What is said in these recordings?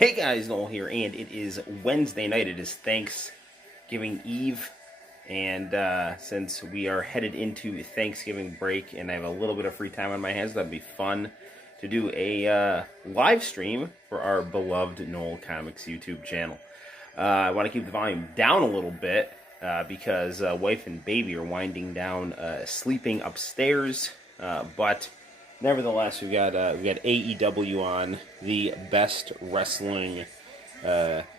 Hey guys, Noel here, and it is Wednesday night. It is Thanksgiving Eve, and since we are headed into Thanksgiving break and I have a little bit of free time on my hands, that'd be fun to do a live stream for our beloved Noel ComiX YouTube channel. I want to keep the volume down a little bit because wife and baby are winding down, sleeping upstairs, but nevertheless, we got AEW on, the best wrestling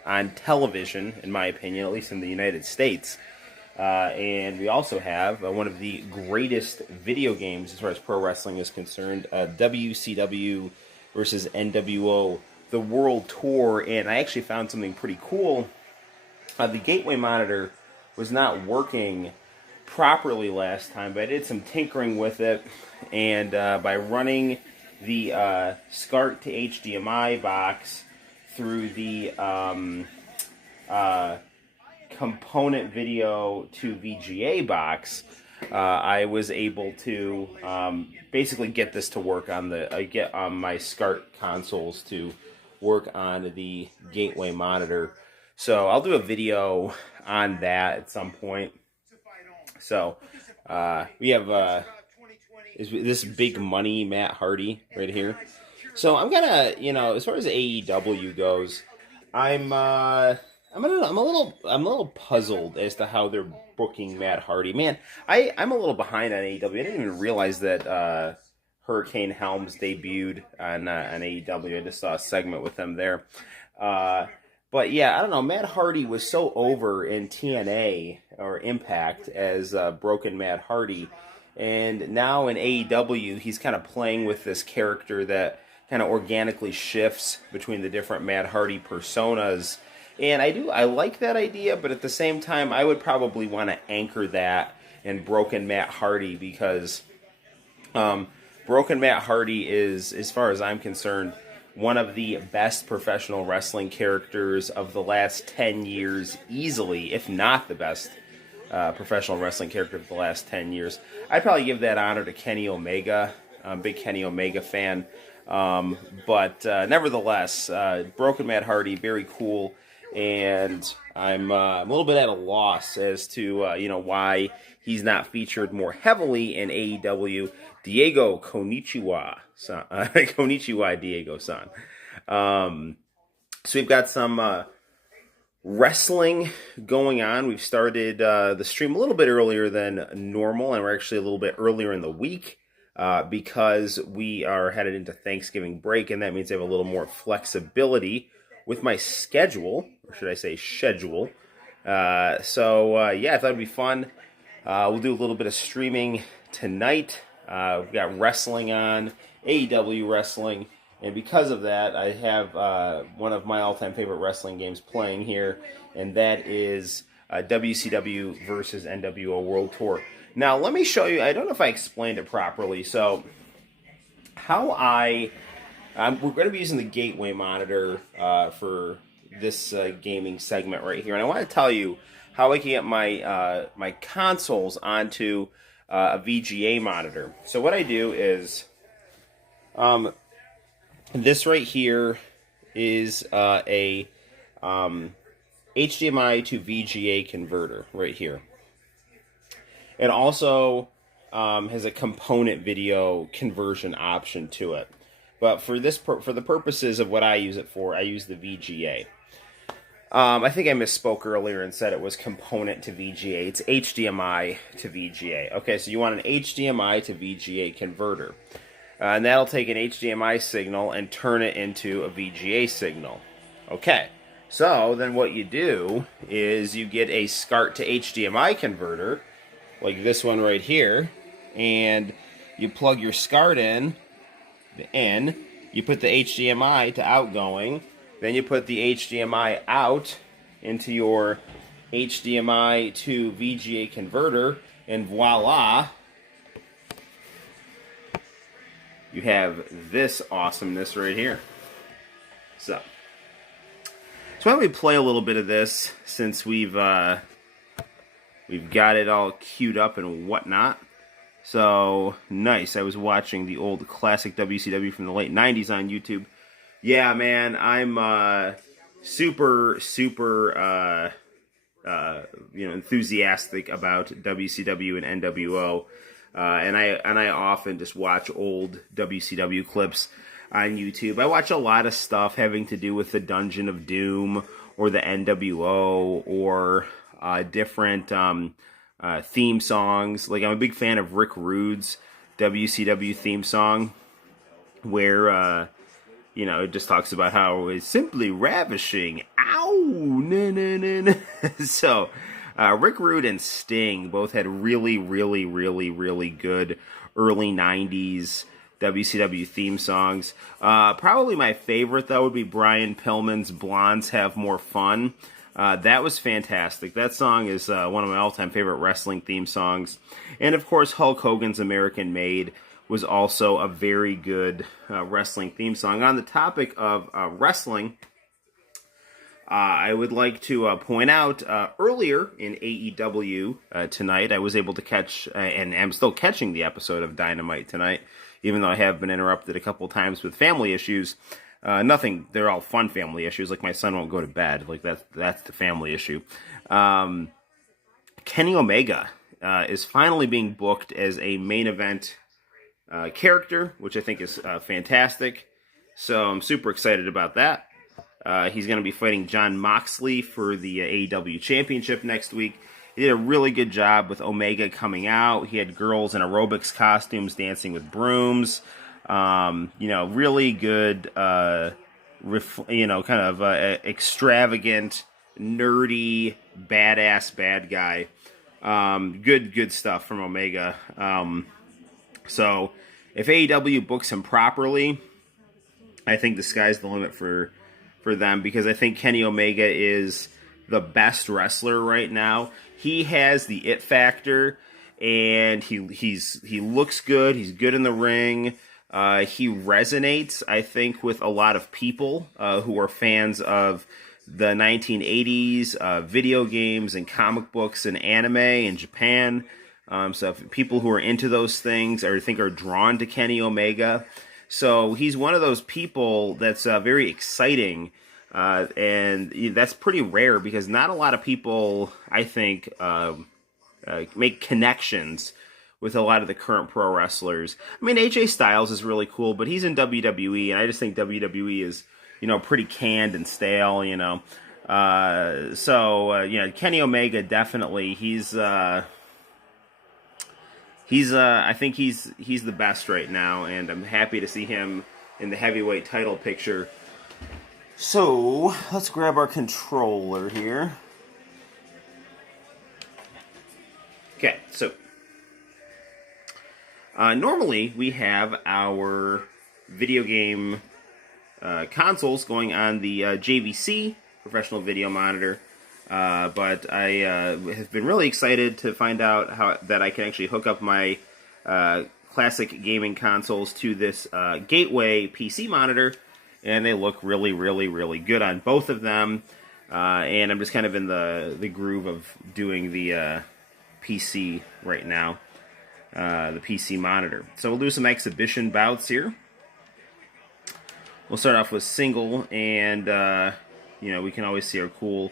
on television, in my opinion, at least in the United States. And we also have one of the greatest video games as far as pro wrestling is concerned, WCW versus NWO, the World Tour. And I actually found something pretty cool. The gateway monitor was not working properly last time, but I did some tinkering with it, and by running the SCART to HDMI box through the component video to VGA box, I was able to basically get this to work on get my SCART consoles to work on the gateway monitor. So I'll do a video on that at some point. So, we have this big money Matt Hardy right here. So I'm gonna, as far as AEW goes, I'm a little puzzled as to how they're booking Matt Hardy. Man, I'm a little behind on AEW. I didn't even realize that Hurricane Helms debuted on AEW. I just saw a segment with him there. But yeah, I don't know. Matt Hardy was so over in TNA or Impact as Broken Matt Hardy, and now in AEW he's kind of playing with this character that kind of organically shifts between the different Matt Hardy personas. And I like that idea, but at the same time, I would probably want to anchor that in Broken Matt Hardy, because Broken Matt Hardy is, as far as I'm concerned, one of the best professional wrestling characters of the last 10 years, easily, if not the best professional wrestling character of the last 10 years. I'd probably give that honor to Kenny Omega. I'm a big Kenny Omega fan. But nevertheless, Broken Matt Hardy, very cool. And I'm a little bit at a loss as to, why he's not featured more heavily in AEW. Diego Konnichiwa-san. Konnichiwa, Diego-san. So we've got some wrestling going on. We've started the stream a little bit earlier than normal, and we're actually a little bit earlier in the week because we are headed into Thanksgiving break, and that means I have a little more flexibility with my schedule, or should I say schedule. Yeah, I thought it'd be fun. We'll do a little bit of streaming tonight. We've got wrestling on, AEW wrestling, and because of that, I have one of my all-time favorite wrestling games playing here, and that is WCW versus NWO World Tour. Now, let me show you, I don't know if I explained it properly, so how we're going to be using the gateway monitor for this gaming segment right here, and I want to tell you how I can get my my consoles onto a VGA monitor. So what I do is, this right here is a HDMI to VGA converter right here. It also has a component video conversion option to it. But for the purposes of what I use it for, I use the VGA. I think I misspoke earlier and said it was component to VGA. It's HDMI to VGA. Okay, so you want an HDMI to VGA converter. And that'll take an HDMI signal and turn it into a VGA signal. Okay, so then what you do is you get a SCART to HDMI converter, like this one right here, and you plug your SCART in, you put the HDMI to outgoing, then you put the HDMI out into your HDMI to VGA converter, and voila, you have this awesomeness right here. So why don't we play a little bit of this, since we've got it all queued up and whatnot. So nice. I was watching the old classic WCW from the late 90s on YouTube. Yeah, man, I'm super super enthusiastic about WCW and NWO, and I often just watch old WCW clips on YouTube. I watch a lot of stuff having to do with the Dungeon of Doom or the NWO or different theme songs. Like I'm a big fan of Rick Rude's WCW theme song, where it just talks about how it's simply ravishing. Ow! No, no, no, no. So, Rick Rude and Sting both had really, really, really, really good early 90s WCW theme songs. Probably my favorite, though, would be Brian Pillman's Blondes Have More Fun. That was fantastic. That song is one of my all-time favorite wrestling theme songs. And, of course, Hulk Hogan's American Made was also a very good wrestling theme song. On the topic of wrestling, I would like to point out earlier in AEW tonight, I was able to catch, and I'm still catching the episode of Dynamite tonight, even though I have been interrupted a couple times with family issues. They're all fun family issues, like my son won't go to bed, like that's the family issue. Kenny Omega is finally being booked as a main event character, which I think is fantastic. So I'm super excited about that. He's going to be fighting Jon Moxley for the AEW Championship next week. He did a really good job with Omega coming out. He had girls in aerobics costumes dancing with brooms. Really good, extravagant, nerdy, badass bad guy. Good stuff from Omega. So if AEW books him properly, I think the sky's the limit for them, because I think Kenny Omega is the best wrestler right now. He has the it factor, and he looks good. He's good in the ring. He resonates, I think, with a lot of people who are fans of the 1980s video games and comic books and anime in Japan. So if people who are into those things are drawn to Kenny Omega. So he's one of those people that's very exciting, and that's pretty rare, because not a lot of people, I think, make connections with a lot of the current pro wrestlers. I mean, AJ Styles is really cool, but he's in WWE, and I just think WWE is, pretty canned and stale, Kenny Omega, definitely, I think he's the best right now, and I'm happy to see him in the heavyweight title picture. So, let's grab our controller here. Okay, so normally we have our video game consoles going on the JVC professional video monitor. But I have been really excited to find out that I can actually hook up my classic gaming consoles to this Gateway PC monitor, and they look really, really, really good on both of them. And I'm just kind of in the groove of doing the PC right now, the PC monitor. So we'll do some exhibition bouts here. We'll start off with single, and we can always see our cool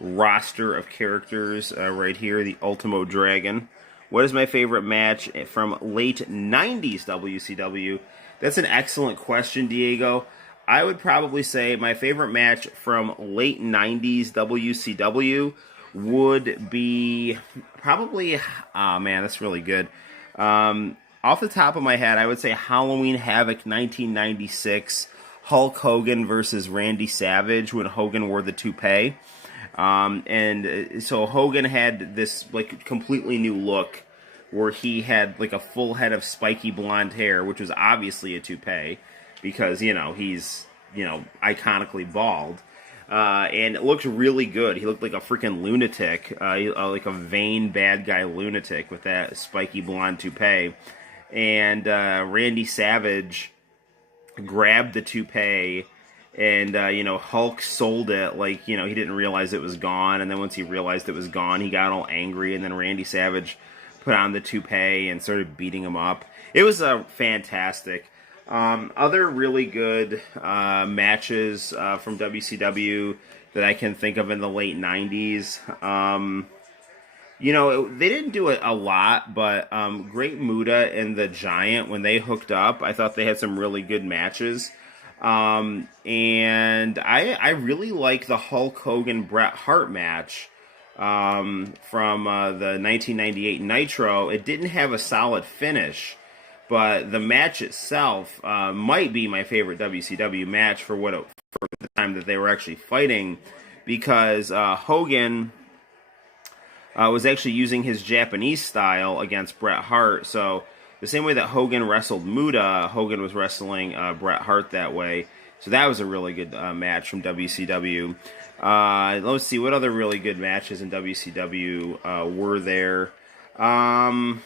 roster of characters right here, the Ultimo Dragon. What is my favorite match from late 90s WCW? That's an excellent question, Diego. I would probably say my favorite match from late 90s WCW would be probably, that's really good. Off the top of my head, I would say Halloween Havoc 1996, Hulk Hogan versus Randy Savage, when Hogan wore the toupee. So Hogan had this completely new look, where he had a full head of spiky blonde hair, which was obviously a toupee, because he's iconically bald, and it looked really good. He looked like a freaking lunatic, like a vain bad guy lunatic with that spiky blonde toupee. And Randy Savage grabbed the toupee, and Hulk sold it he didn't realize it was gone, and then once he realized it was gone, he got all angry, and then Randy Savage put on the toupee and started beating him up. It was fantastic. Other really good matches from WCW that I can think of in the late 90s. They didn't do it a lot, but Great Muta and the Giant, when they hooked up, I thought they had some really good matches. And I really like the Hulk Hogan Bret Hart match from the 1998 Nitro. It didn't have a solid finish, but the match itself might be my favorite WCW match for the time that they were actually fighting, because Hogan was actually using his Japanese style against Bret Hart. So the same way that Hogan wrestled Muta, Hogan was wrestling Bret Hart that way. So that was a really good match from WCW. Let's see, what other really good matches in WCW were there? I'm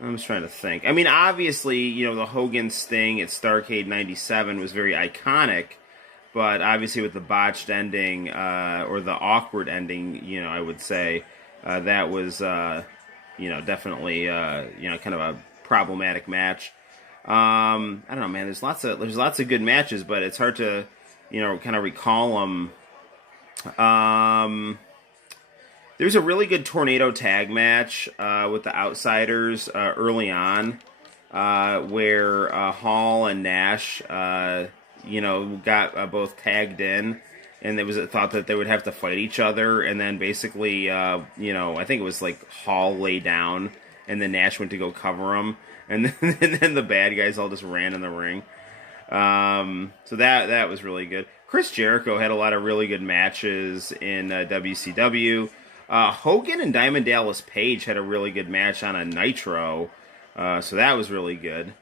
just trying to think. I mean, obviously, the Hogan Sting at Starrcade 97 was very iconic. But obviously with the botched ending, or the awkward ending, I would say, that was, definitely, kind of a problematic match. I don't know, man, there's lots of good matches, but it's hard to, kind of recall them. There's a really good tornado tag match, with the Outsiders, early on, where, Hall and Nash, got both tagged in, and it was thought that they would have to fight each other, and then basically, I think it was like Hall lay down, and then Nash went to go cover him, and then the bad guys all just ran in the ring. So that was really good. Chris Jericho had a lot of really good matches in WCW. Hogan and Diamond Dallas Page had a really good match on a Nitro, so that was really good.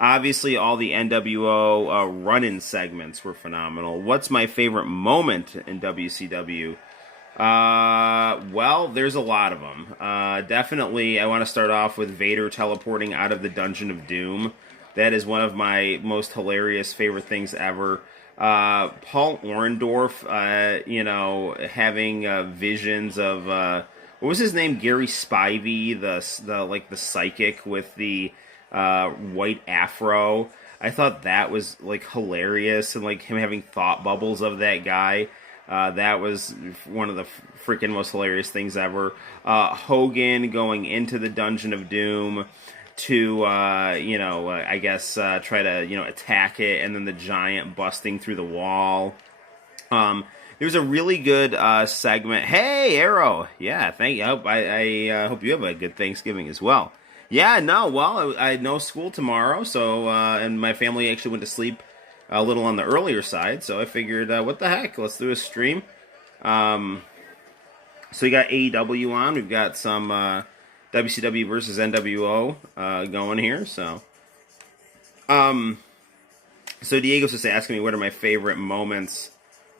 Obviously, all the NWO run-in segments were phenomenal. What's my favorite moment in WCW? Well, there's a lot of them. Definitely, I want to start off with Vader teleporting out of the Dungeon of Doom. That is one of my most hilarious favorite things ever. Paul Orndorff, having visions of what was his name? Gary Spivey, the psychic with the white afro. I thought that was hilarious, and him having thought bubbles of that guy. That was one of the freaking most hilarious things ever. Hogan going into the Dungeon of Doom to, I guess, try to, attack it, and then the Giant busting through the wall. There was a really good segment. Hey, Arrow! Yeah, thank you. I hope you have a good Thanksgiving as well. Yeah, no, well, I had no school tomorrow, so, and my family actually went to sleep a little on the earlier side, so I figured, what the heck, let's do a stream. So we got AEW on, we've got some, WCW versus NWO, going here, so. So Diego's just asking me what are my favorite moments,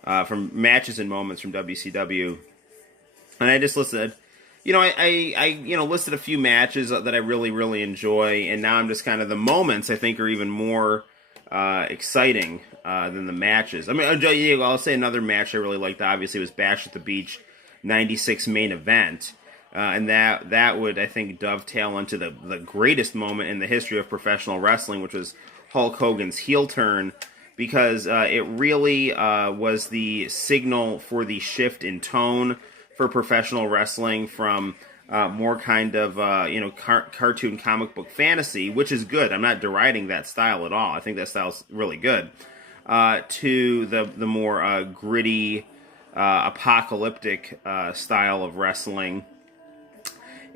from matches and moments from WCW, and I just listed, I listed a few matches that I really, really enjoy, and now I'm just kind of, the moments I think are even more exciting than the matches. I mean, I'll say another match I really liked, obviously, was Bash at the Beach 96 main event, and that would, I think, dovetail into the greatest moment in the history of professional wrestling, which was Hulk Hogan's heel turn, because it really was the signal for the shift in tone for professional wrestling from more kind of, cartoon comic book fantasy, which is good. I'm not deriding that style at all. I think that style's really good. To the more gritty, apocalyptic style of wrestling.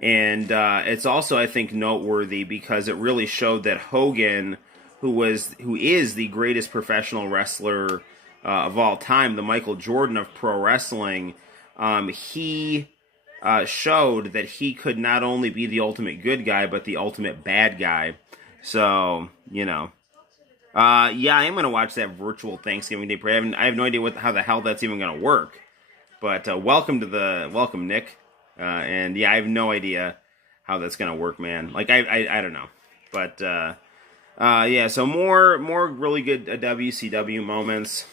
And it's also, I think, noteworthy because it really showed that Hogan, who is the greatest professional wrestler of all time, the Michael Jordan of pro wrestling, he showed that he could not only be the ultimate good guy, but the ultimate bad guy. So, yeah, I am going to watch that virtual Thanksgiving Day parade. I have no idea how the hell that's even going to work. But welcome, Nick. And yeah, I have no idea how that's going to work, man. I don't know. But, yeah, so more really good WCW moments.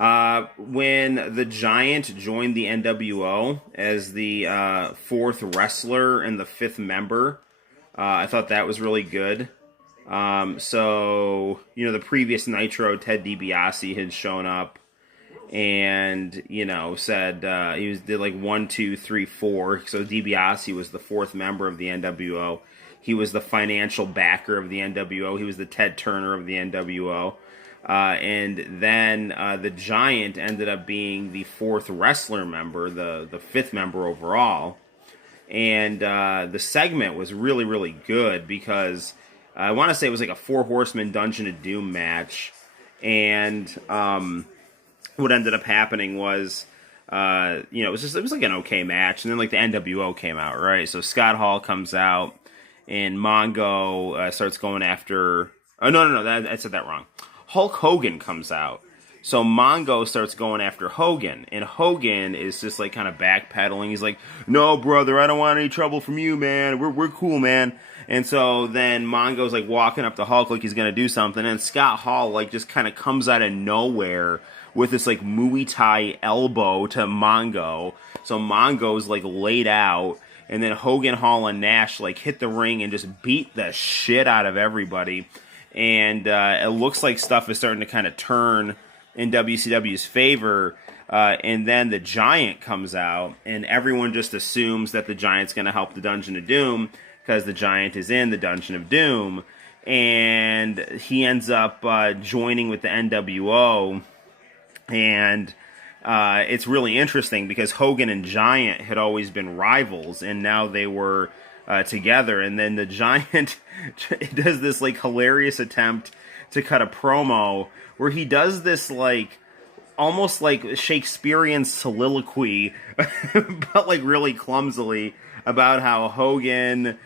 When the Giant joined the NWO as the fourth wrestler and the fifth member, I thought that was really good. So, the previous Nitro, Ted DiBiase had shown up and, said did like 1, 2, 3, 4. So DiBiase was the fourth member of the NWO. He was the financial backer of the NWO. He was the Ted Turner of the NWO. And then the Giant ended up being the fourth wrestler member, the fifth member overall. And the segment was really, really good because I want to say it was like a Four Horsemen Dungeon of Doom match. And what ended up happening was, it was like an okay match. And then like the NWO came out, right? So Scott Hall comes out and Mongo starts going after... Oh, no, I said that wrong. Hulk Hogan comes out. So Mongo starts going after Hogan, and Hogan is just like kind of backpedaling. He's like, "No, brother, I don't want any trouble from you, man. We're cool, man." And so then Mongo's like walking up to Hulk like he's gonna do something, and Scott Hall like just kind of comes out of nowhere with this like Muay Thai elbow to Mongo. So Mongo's like laid out, and then Hogan, Hall, and Nash like hit the ring and just beat the shit out of everybody. And it looks like stuff is starting to kind of turn in WCW's favor, and then the Giant comes out, and everyone just assumes that the Giant's going to help the Dungeon of Doom, because the Giant is in the Dungeon of Doom, and he ends up joining with the NWO, and it's really interesting, because Hogan and Giant had always been rivals, and now they were... together, and then the Giant does this like hilarious attempt to cut a promo where he does this like almost like Shakespearean soliloquy but like really clumsily about how Hogan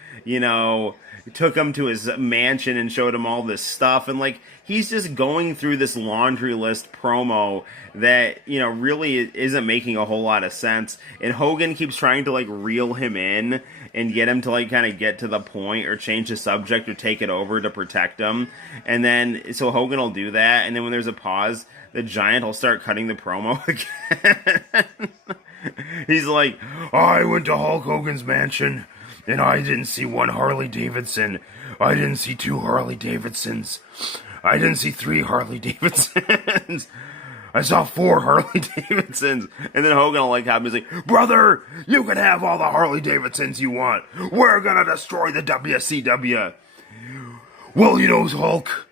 took him to his mansion and showed him all this stuff, and like he's just going through this laundry list promo that really isn't making a whole lot of sense, and Hogan keeps trying to like reel him in and get him to like kind of get to the point or change the subject or take it over to protect him. And then so Hogan will do that, and then when there's a pause, the Giant will start cutting the promo again. He's like, "I went to Hulk Hogan's mansion and I didn't see one Harley Davidson. I didn't see 2 Harley Davidsons. I didn't see 3 Harley Davidsons. I saw 4 Harley Davidsons." And then Hogan will like have him, he's like, "Brother, you can have all the Harley Davidsons you want. We're gonna destroy the WCW. Well, Hulk,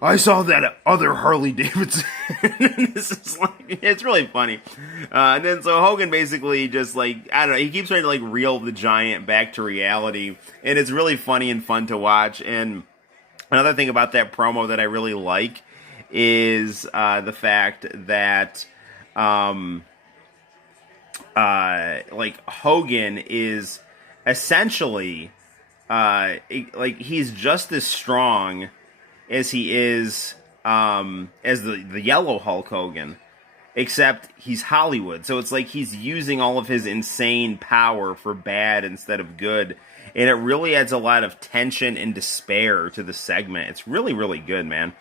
I saw that other Harley Davidson." This is like, it's really funny. And then so Hogan basically just like, I don't know, he keeps trying to like reel the Giant back to reality, and it's really funny and fun to watch. And another thing about that promo that I really like is the fact that like Hogan is essentially like he's just as strong as he is as the yellow Hulk Hogan, except he's Hollywood. So it's like he's using all of his insane power for bad instead of good, and it really adds a lot of tension and despair to the segment. It's really, really good, man.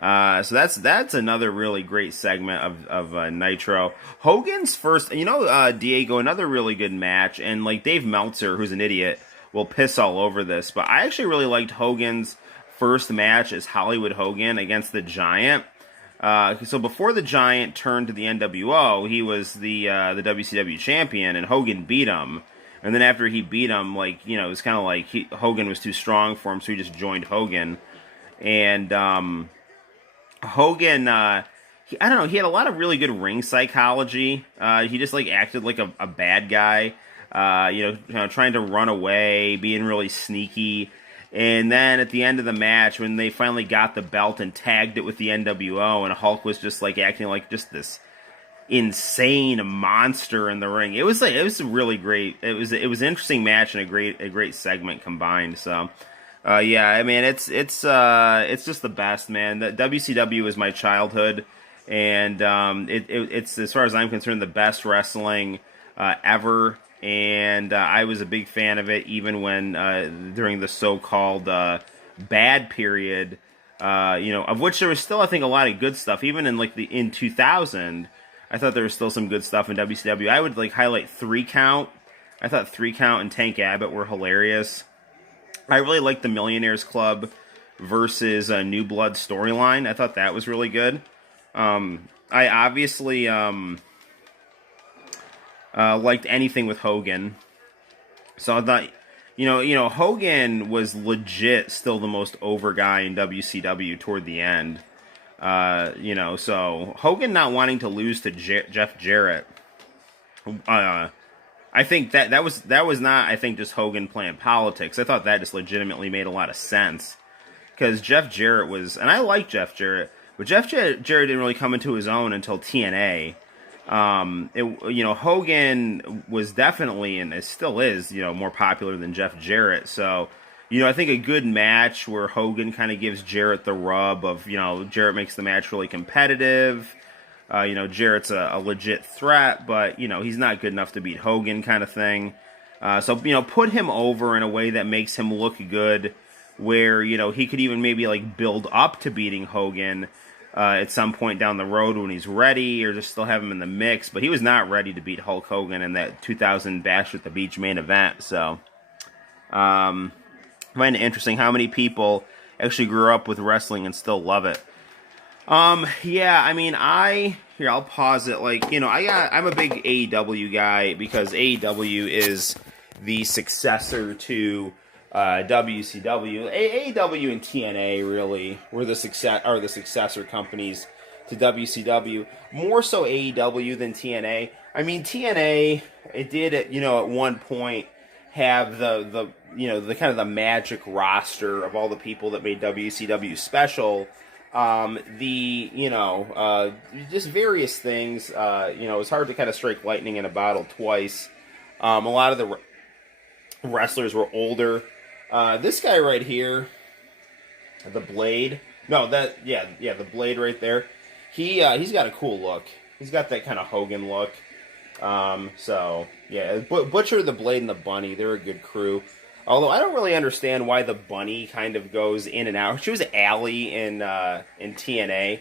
So that's another really great segment of Nitro. Hogan's first, Diego, another really good match, and like Dave Meltzer, who's an idiot, will piss all over this, but I actually really liked Hogan's first match as Hollywood Hogan against the Giant. So before the Giant turned to the NWO, he was the WCW champion, and Hogan beat him. And then after he beat him, like, it was kind of like Hogan was too strong for him, so he just joined Hogan. And Hogan, I don't know, he had a lot of really good ring psychology. He just like acted like a bad guy, trying to run away, being really sneaky. And then at the end of the match, when they finally got the belt and tagged it with the NWO, and Hulk was just like acting like just this insane monster in the ring. It was really great. It was an interesting match and a great segment combined. So yeah, I mean it's just the best, man. The WCW is my childhood, and it's, as far as I'm concerned, the best wrestling ever. And I was a big fan of it, even when during the so-called bad period Of which there was still, I think, a lot of good stuff. Even in 2000, I thought there was still some good stuff in WCW. I would highlight 3 Count. I thought 3 Count and Tank Abbott were hilarious. I really liked the Millionaires Club versus New Blood storyline. I thought that was really good. I obviously liked anything with Hogan. So I thought, Hogan was legit still the most over guy in WCW toward the end. So Hogan not wanting to lose to Jeff Jarrett. I think that was not, I think, just Hogan playing politics. I thought that just legitimately made a lot of sense. Because Jeff Jarrett was, and I like Jeff Jarrett, but Jeff Jarrett didn't really come into his own until TNA. Hogan was definitely, and it still is, more popular than Jeff Jarrett. So, I think a good match where Hogan kind of gives Jarrett the rub of, Jarrett makes the match really competitive. Jarrett's a legit threat, but, he's not good enough to beat Hogan kind of thing. So, put him over in a way that makes him look good, where, he could even maybe build up to beating Hogan at some point down the road when he's ready, or just still have him in the mix. But he was not ready to beat Hulk Hogan in that 2000 Bash at the Beach main event. So, I find it interesting how many people actually grew up with wrestling and still love it. Yeah, I mean, I'll pause it. I'm a big AEW guy because AEW is the successor to WCW. AEW and TNA really were the successor companies to WCW. More so AEW than TNA. I mean, TNA, it did at one point have the kind of the magic roster of all the people that made WCW special. Just various things. It's hard to kind of strike lightning in a bottle twice. A lot of the wrestlers were older. This guy right here, the Blade. The Blade right there. He's got a cool look. He's got that kind of Hogan look. Butcher, the Blade, and the Bunny, they're a good crew. Although I don't really understand why the Bunny kind of goes in and out. She was Allie in TNA.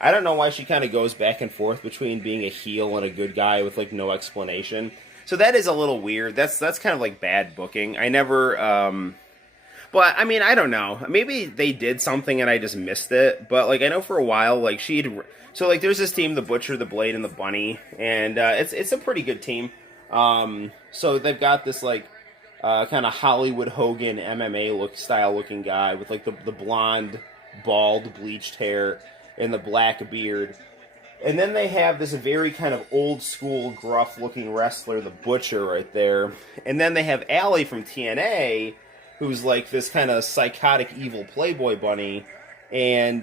I don't know why she kind of goes back and forth between being a heel and a good guy with no explanation. So that is a little weird. That's kind of bad booking. I never. But I mean, I don't know. Maybe they did something and I just missed it. But I know for a while, there's this team, the Butcher, the Blade, and the Bunny, and it's a pretty good team. So they've got this kind of Hollywood Hogan MMA style looking guy with the blonde, bald, bleached hair and the black beard. And then they have this very kind of old school, gruff looking wrestler, the Butcher, right there. And then they have Allie from TNA, who's this kind of psychotic, evil Playboy bunny. And,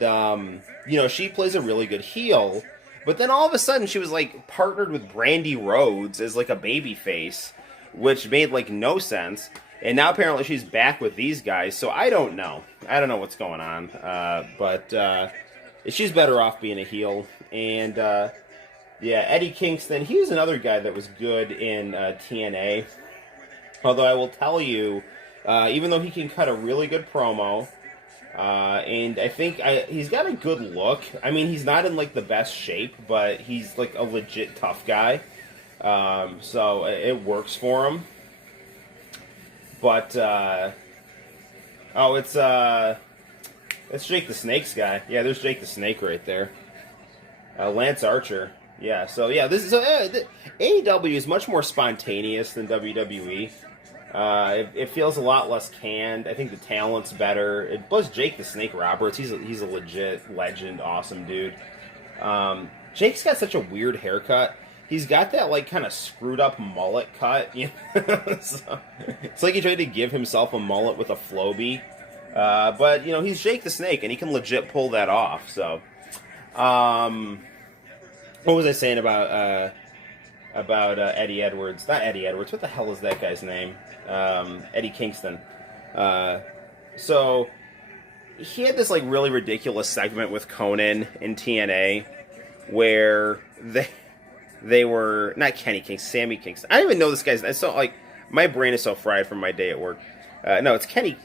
she plays a really good heel. But then all of a sudden she was partnered with Brandy Rhodes as a baby face, which made no sense. And now apparently she's back with these guys, so I don't know. I don't know what's going on. But she's better off being a heel. And Eddie Kingston, he was another guy that was good in TNA. Although I will tell you, even though he can cut a really good promo, and I think he's got a good look. I mean, he's not in the best shape, but he's a legit tough guy. So it works for him. But it's Jake the Snake's guy. Yeah, there's Jake the Snake right there. Lance Archer. Yeah. So yeah, AEW is much more spontaneous than WWE. It feels a lot less canned. I think the talent's better. Plus Jake the Snake Roberts, he's a legit legend, awesome dude. Jake's got such a weird haircut. He's got that kind of screwed up mullet cut. So, it's he tried to give himself a mullet with a Flowbee. But he's Jake the Snake, and he can legit pull that off. So, what was I saying about Eddie Edwards? Not Eddie Edwards. What the hell is that guy's name? Eddie Kingston. So he had this really ridiculous segment with Conan in TNA where they were not Kenny Kingston, Sammy Kingston. I don't even know this guy's. It's so my brain is so fried from my day at work. No, it's Kenny.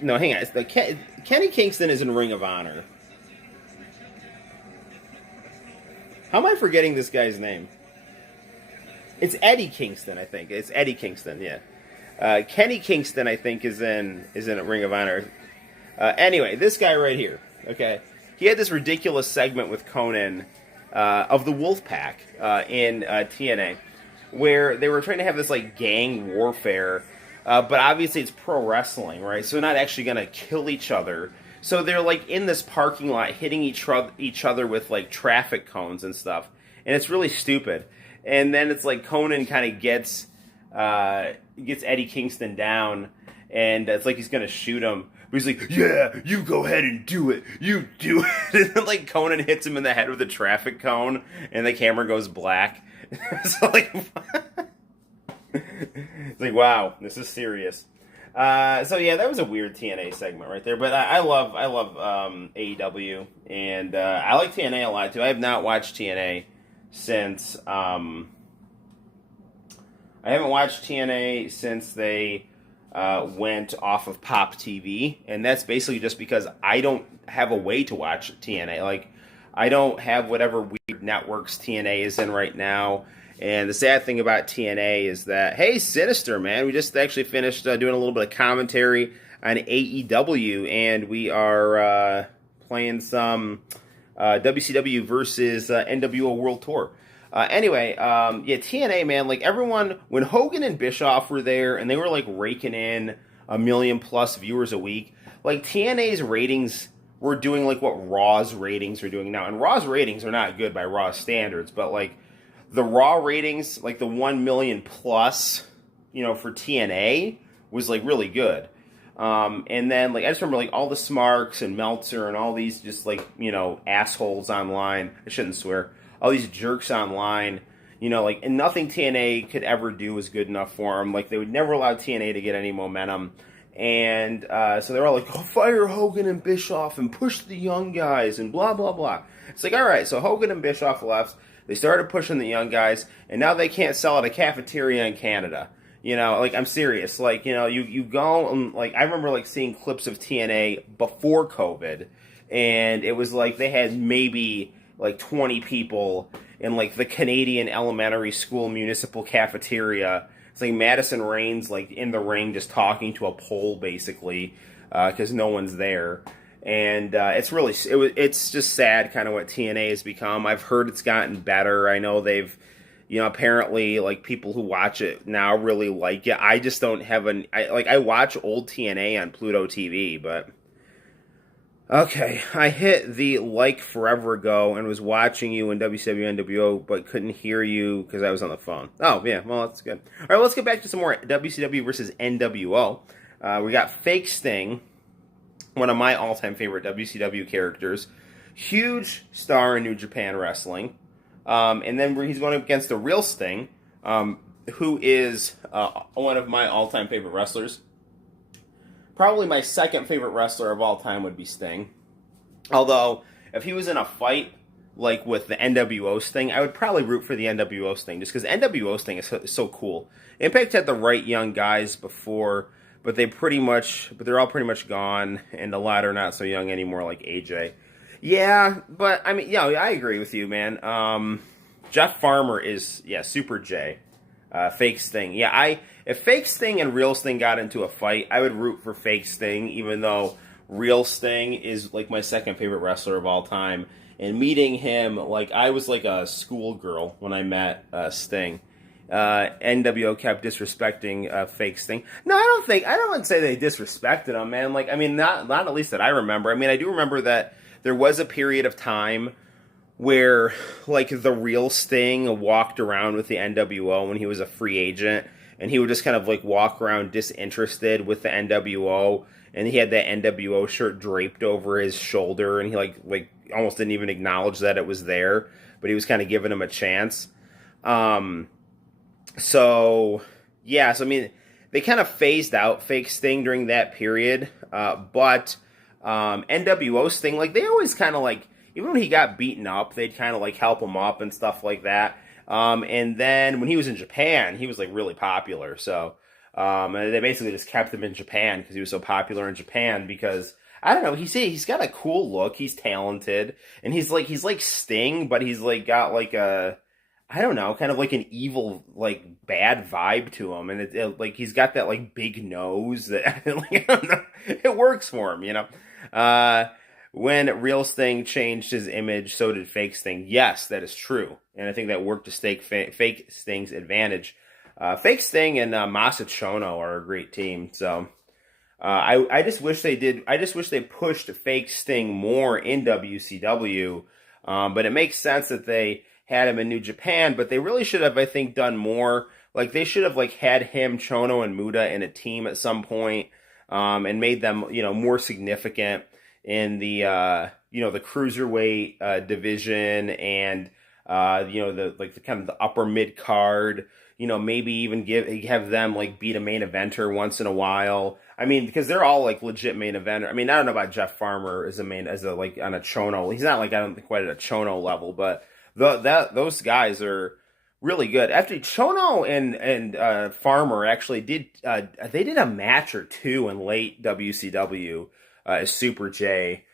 No, hang on. It's Kenny Kingston is in Ring of Honor. How am I forgetting this guy's name? It's Eddie Kingston, I think. It's Eddie Kingston, yeah. Kenny Kingston, I think, is in a Ring of Honor. Anyway, this guy right here, okay? He had this ridiculous segment with Conan of the Wolfpack in TNA, where they were trying to have this like gang warfare, but obviously it's pro wrestling, right? So they're not actually going to kill each other. So they're like in this parking lot hitting each other with like traffic cones and stuff, and it's really stupid. And then it's like Conan kind of gets Eddie Kingston down, and it's like he's going to shoot him. But he's like, yeah, you go ahead and do it. You do it. And then, like, Conan hits him in the head with a traffic cone, and the camera goes black. So, like, it's like, wow, this is serious. So, yeah, that was a weird TNA segment right there. But I love AEW, and I like TNA a lot, too. I have not watched TNA since... I haven't watched TNA since they... went off of Pop TV, and that's basically just because I don't have a way to watch TNA. Like, I don't have whatever weird networks TNA is in right now, and the sad thing about TNA is that, hey, Sinister, man, we just actually finished doing a little bit of commentary on AEW, and we are playing some WCW versus NWO World Tour. Anyway, yeah, TNA, man, like everyone, when Hogan and Bischoff were there and they were like raking in 1 million plus viewers a week, like TNA's ratings were doing like what Raw's ratings are doing now. And Raw's ratings are not good by Raw standards, but like the Raw ratings, like the 1 million plus, you know, for TNA was like really good. And then like I just remember like all the Smarks and Meltzer and all these just like, you know, assholes online. I shouldn't swear. All these jerks online, you know, like, and nothing TNA could ever do was good enough for them. Like, they would never allow TNA to get any momentum. And so they're all like, oh, fire Hogan and Bischoff and push the young guys and blah, blah, blah. It's like, all right, so Hogan and Bischoff left. They started pushing the young guys, and now they can't sell at a cafeteria in Canada. You know, like, I'm serious. Like, you know, you go and, like, I remember, like, seeing clips of TNA before COVID, and it was like they had maybe... like 20 people in like the Canadian elementary school municipal cafeteria. It's like Madison Rain's like in the ring just talking to a pole basically because no one's there. And it's just sad kind of what TNA has become. I've heard it's gotten better. I know they've, you know, apparently like people who watch it now really like it. I just don't have I watch old TNA on Pluto TV, but... Okay, I hit the like forever ago and was watching you in WCW NWO, but couldn't hear you because I was on the phone. Oh, yeah, well, that's good. All right, well, let's get back to some more WCW versus NWO. We got Fake Sting, one of my all-time favorite WCW characters. Huge star in New Japan Wrestling. And then he's going up against the real Sting, who is one of my all-time favorite wrestlers. Probably my second favorite wrestler of all time would be Sting. Although, if he was in a fight, like with the NWO Sting, I would probably root for the NWO Sting, just because NWO Sting is so cool. Impact had the right young guys before, but they're all pretty much gone, and a lot are not so young anymore, like AJ. Yeah, but, I mean, yeah, I agree with you, man. Jeff Farmer is, yeah, Super J. Fake Sting. Yeah, if Fake Sting and Real Sting got into a fight, I would root for Fake Sting, even though Real Sting is like my second favorite wrestler of all time. And meeting him, like I was like a schoolgirl when I met Sting. NWO kept disrespecting Fake Sting. No, I don't say they disrespected him, man. Like, I mean, not at least that I remember. I mean, I do remember that there was a period of time where, like, the Real Sting walked around with the NWO when he was a free agent, and he would just kind of, like, walk around disinterested with the NWO, and he had that NWO shirt draped over his shoulder, and he, like almost didn't even acknowledge that it was there, but he was kind of giving him a chance. So, I mean, they kind of phased out Fake Sting during that period, but NWO Sting, like, they always kind of, like, even when he got beaten up, they'd kind of, like, help him up and stuff like that. And then when he was in Japan, he was, like, really popular. So, And they basically just kept him in Japan because he was so popular in Japan. Because I don't know, he's got a cool look. He's talented, and he's like Sting, but he's like got like a, I don't know, kind of like an evil, like bad vibe to him, and like he's got that like big nose that like, I don't know, it works for him, you know. Uh, when real Sting changed his image, so did fake Sting. Yes, that is true, and I think that worked to fake Sting's advantage. Fake Sting and Masa Chono are a great team. So I just wish they did. I just wish they pushed Fake Sting more in WCW. But it makes sense that they had him in New Japan. But they really should have, I think, done more. Like they should have like had him, Chono, and Muda in a team at some point, and made them more significant in the the cruiserweight division and the kind of the upper mid card. Maybe even have them like beat a main eventer once in a while. I mean, because they're all like legit main eventer. I mean, I don't know about Jeff Farmer as like on a Chono. He's not like, I don't think quite at a Chono level, but those guys are really good. Actually, Chono and Farmer actually did they did a match or two in late WCW as Super J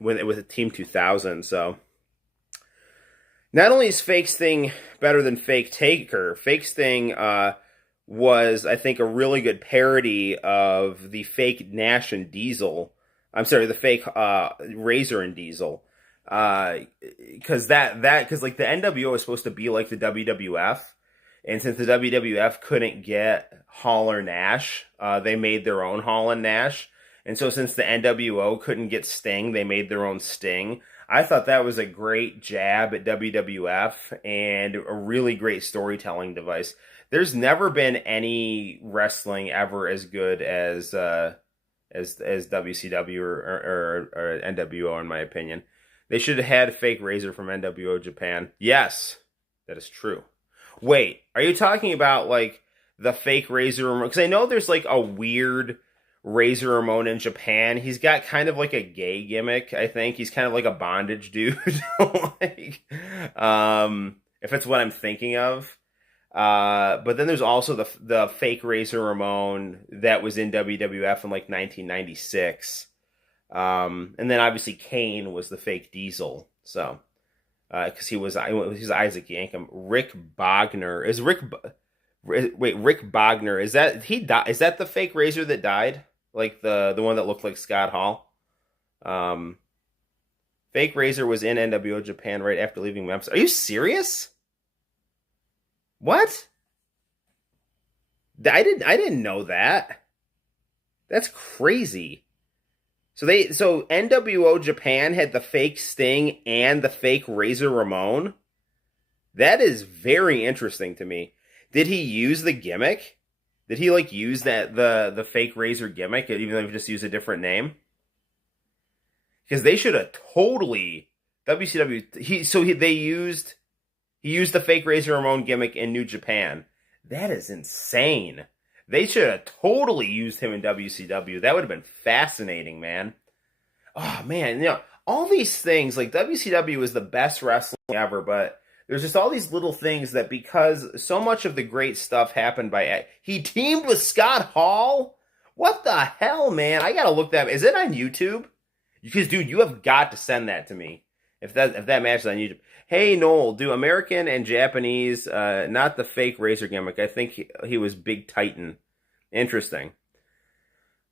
with Team 2000. So. Not only is Fake Sting better than Fake Taker, Fake Sting was, I think, a really good parody of the fake Nash and Diesel. I'm sorry, the fake Razor and Diesel. Because like the NWO is supposed to be like the WWF, and since the WWF couldn't get Hall or Nash, they made their own Hall and Nash. And so since the NWO couldn't get Sting, they made their own Sting. I thought that was a great jab at WWF and a really great storytelling device. There's never been any wrestling ever as good as WCW or NWO, in my opinion. They should have had Fake Razor from NWO Japan. Yes, that is true. Wait, are you talking about like the Fake Razor? Because I know there's like a weird Razor Ramon in Japan. He's got kind of like a gay gimmick, I think. He's kind of like a bondage dude. Like, if it's what I'm thinking of. But then there's also the fake Razor Ramon that was in WWF in like 1996. And then obviously Kane was the fake Diesel. So, because he was Isaac Yankem. Rick Bogner. Rick Bogner, is that the fake Razor that died? Like the one that looked like Scott Hall. Fake Razor was in NWO Japan right after leaving Memphis. Are you serious? What? I didn't know that. That's crazy. So NWO Japan had the fake Sting and the fake Razor Ramon. That is very interesting to me. Did he use the gimmick? Did he like use the fake Razor gimmick, even though he just used a different name? Because they should have totally WCW. He used the fake Razor Ramon gimmick in New Japan. That is insane. They should have totally used him in WCW. That would have been fascinating, man. Oh man, all these things, like WCW was the best wrestling ever, but there's just all these little things that, because so much of the great stuff happened he teamed with Scott Hall? What the hell, man? I gotta look that up. Is it on YouTube? Because, dude, you have got to send that to me. If that match is on YouTube. Hey, Noel, do American and Japanese, not the fake Razor gimmick. I think he was Big Titan. Interesting.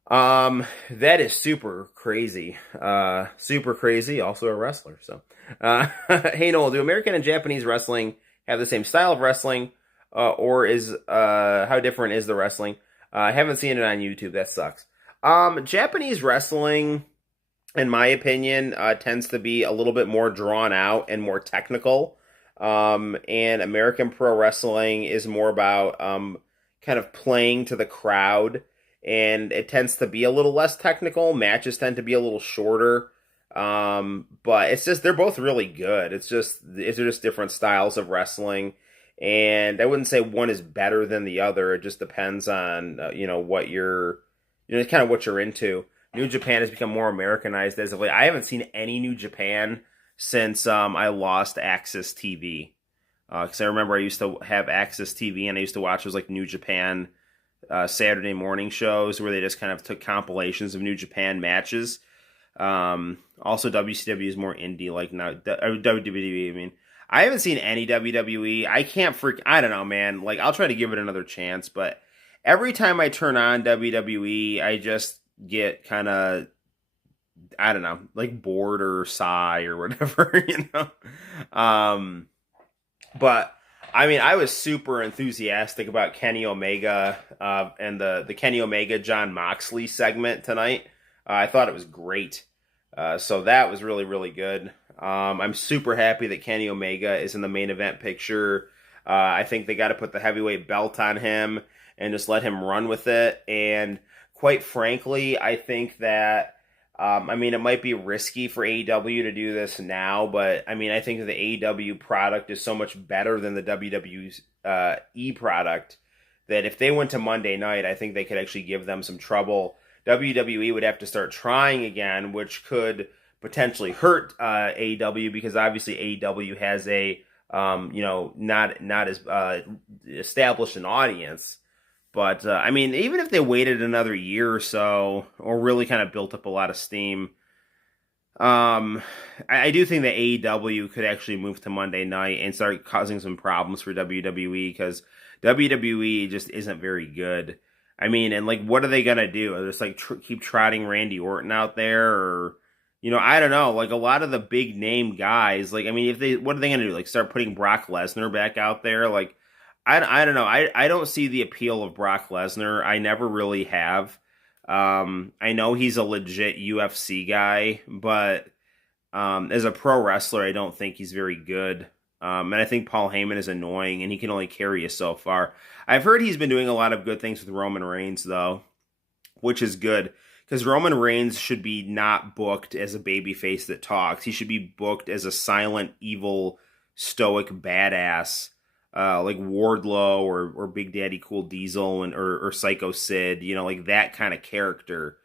That is super crazy. Super crazy. Also a wrestler. So, hey Noel, do American and Japanese wrestling have the same style of wrestling, or how different is the wrestling? I haven't seen it on YouTube. That sucks. Japanese wrestling, in my opinion, tends to be a little bit more drawn out and more technical. And American pro wrestling is more about kind of playing to the crowd. And it tends to be a little less technical. Matches tend to be a little shorter. But it's just, they're both really good. They're just different styles of wrestling. And I wouldn't say one is better than the other. It just depends on, what you're into. New Japan has become more Americanized as of late. I haven't seen any New Japan since I lost AXS TV. Because I remember I used to have AXS TV and I used to watch, it was like New Japan Saturday morning shows where they just kind of took compilations of New Japan matches. Also, WCW is more indie like now. WWE, I mean, I haven't seen any WWE. I don't know, man. Like, I'll try to give it another chance, but every time I turn on WWE, I just get kind of, I don't know, like bored or sigh or whatever, you know? But I mean, I was super enthusiastic about Kenny Omega and the Kenny Omega John Moxley segment tonight. I thought it was great. So that was really, really good. I'm super happy that Kenny Omega is in the main event picture. I think they got to put the heavyweight belt on him and just let him run with it. And quite frankly, I think that I mean, it might be risky for AEW to do this now, but I mean, I think that the AEW product is so much better than the WWE product that if they went to Monday night, I think they could actually give them some trouble. WWE would have to start trying again, which could potentially hurt AEW because obviously AEW has a not as established an audience. But, I mean, even if they waited another year or so, or really kind of built up a lot of steam, I do think that AEW could actually move to Monday night and start causing some problems for WWE, because WWE just isn't very good. I mean, and, like, what are they going to do? Just, like, keep trotting Randy Orton out there, or, you know, I don't know. Like, a lot of the big-name guys, like, I mean, what are they going to do? Like, start putting Brock Lesnar back out there? Like, I don't know. I don't see the appeal of Brock Lesnar. I never really have. I know he's a legit UFC guy, but as a pro wrestler, I don't think he's very good. And I think Paul Heyman is annoying, and he can only carry you so far. I've heard he's been doing a lot of good things with Roman Reigns, though, which is good, because Roman Reigns should be not booked as a babyface that talks. He should be booked as a silent, evil, stoic badass. Like Wardlow or Big Daddy Cool Diesel or Psycho Sid, you know, like that kind of character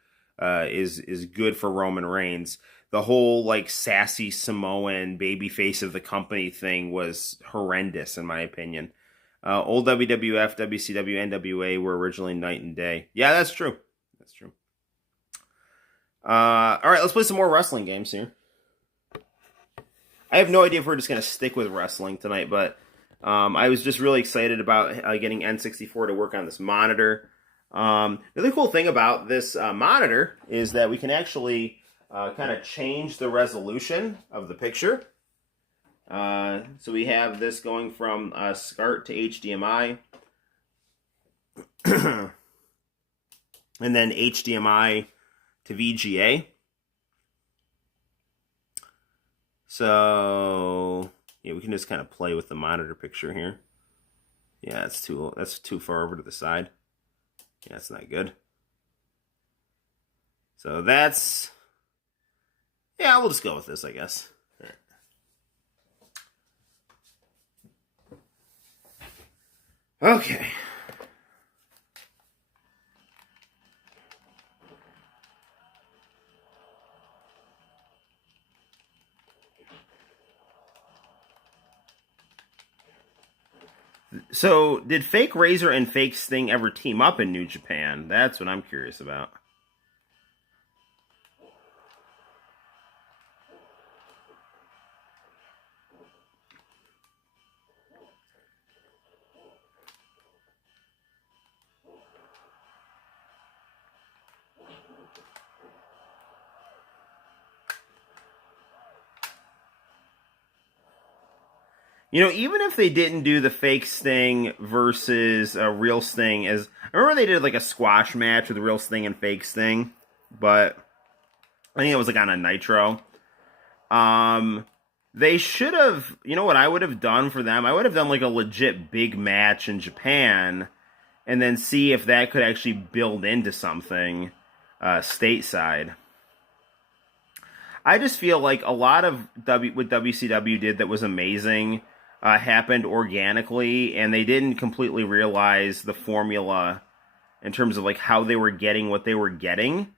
is good for Roman Reigns. The whole like sassy Samoan babyface of the company thing was horrendous in my opinion. Old WWF, WCW, NWA were originally night and day. Yeah, that's true. That's true. All right, let's play some more wrestling games here. I have no idea if we're just going to stick with wrestling tonight, but I was just really excited about getting N64 to work on this monitor. The other cool thing about this monitor is that we can actually kind of change the resolution of the picture. So we have this going from SCART to HDMI. And then HDMI to VGA. So yeah, we can just kind of play with the monitor picture here. Yeah, that's too far over to the side. Yeah, that's not good. So that's, yeah, we'll just go with this, I guess. Okay. So, did Fake Razor and Fake Sting ever team up in New Japan? That's what I'm curious about. You know, even if they didn't do the fake Sting versus a real Sting, I remember they did like a squash match with real Sting and fake Sting, but I think it was like on a Nitro. They should have, you know what I would have done for them? I would have done like a legit big match in Japan, and then see if that could actually build into something stateside. I just feel like a lot of what WCW did that was amazing happened organically, and they didn't completely realize the formula in terms of like how they were getting what they were getting.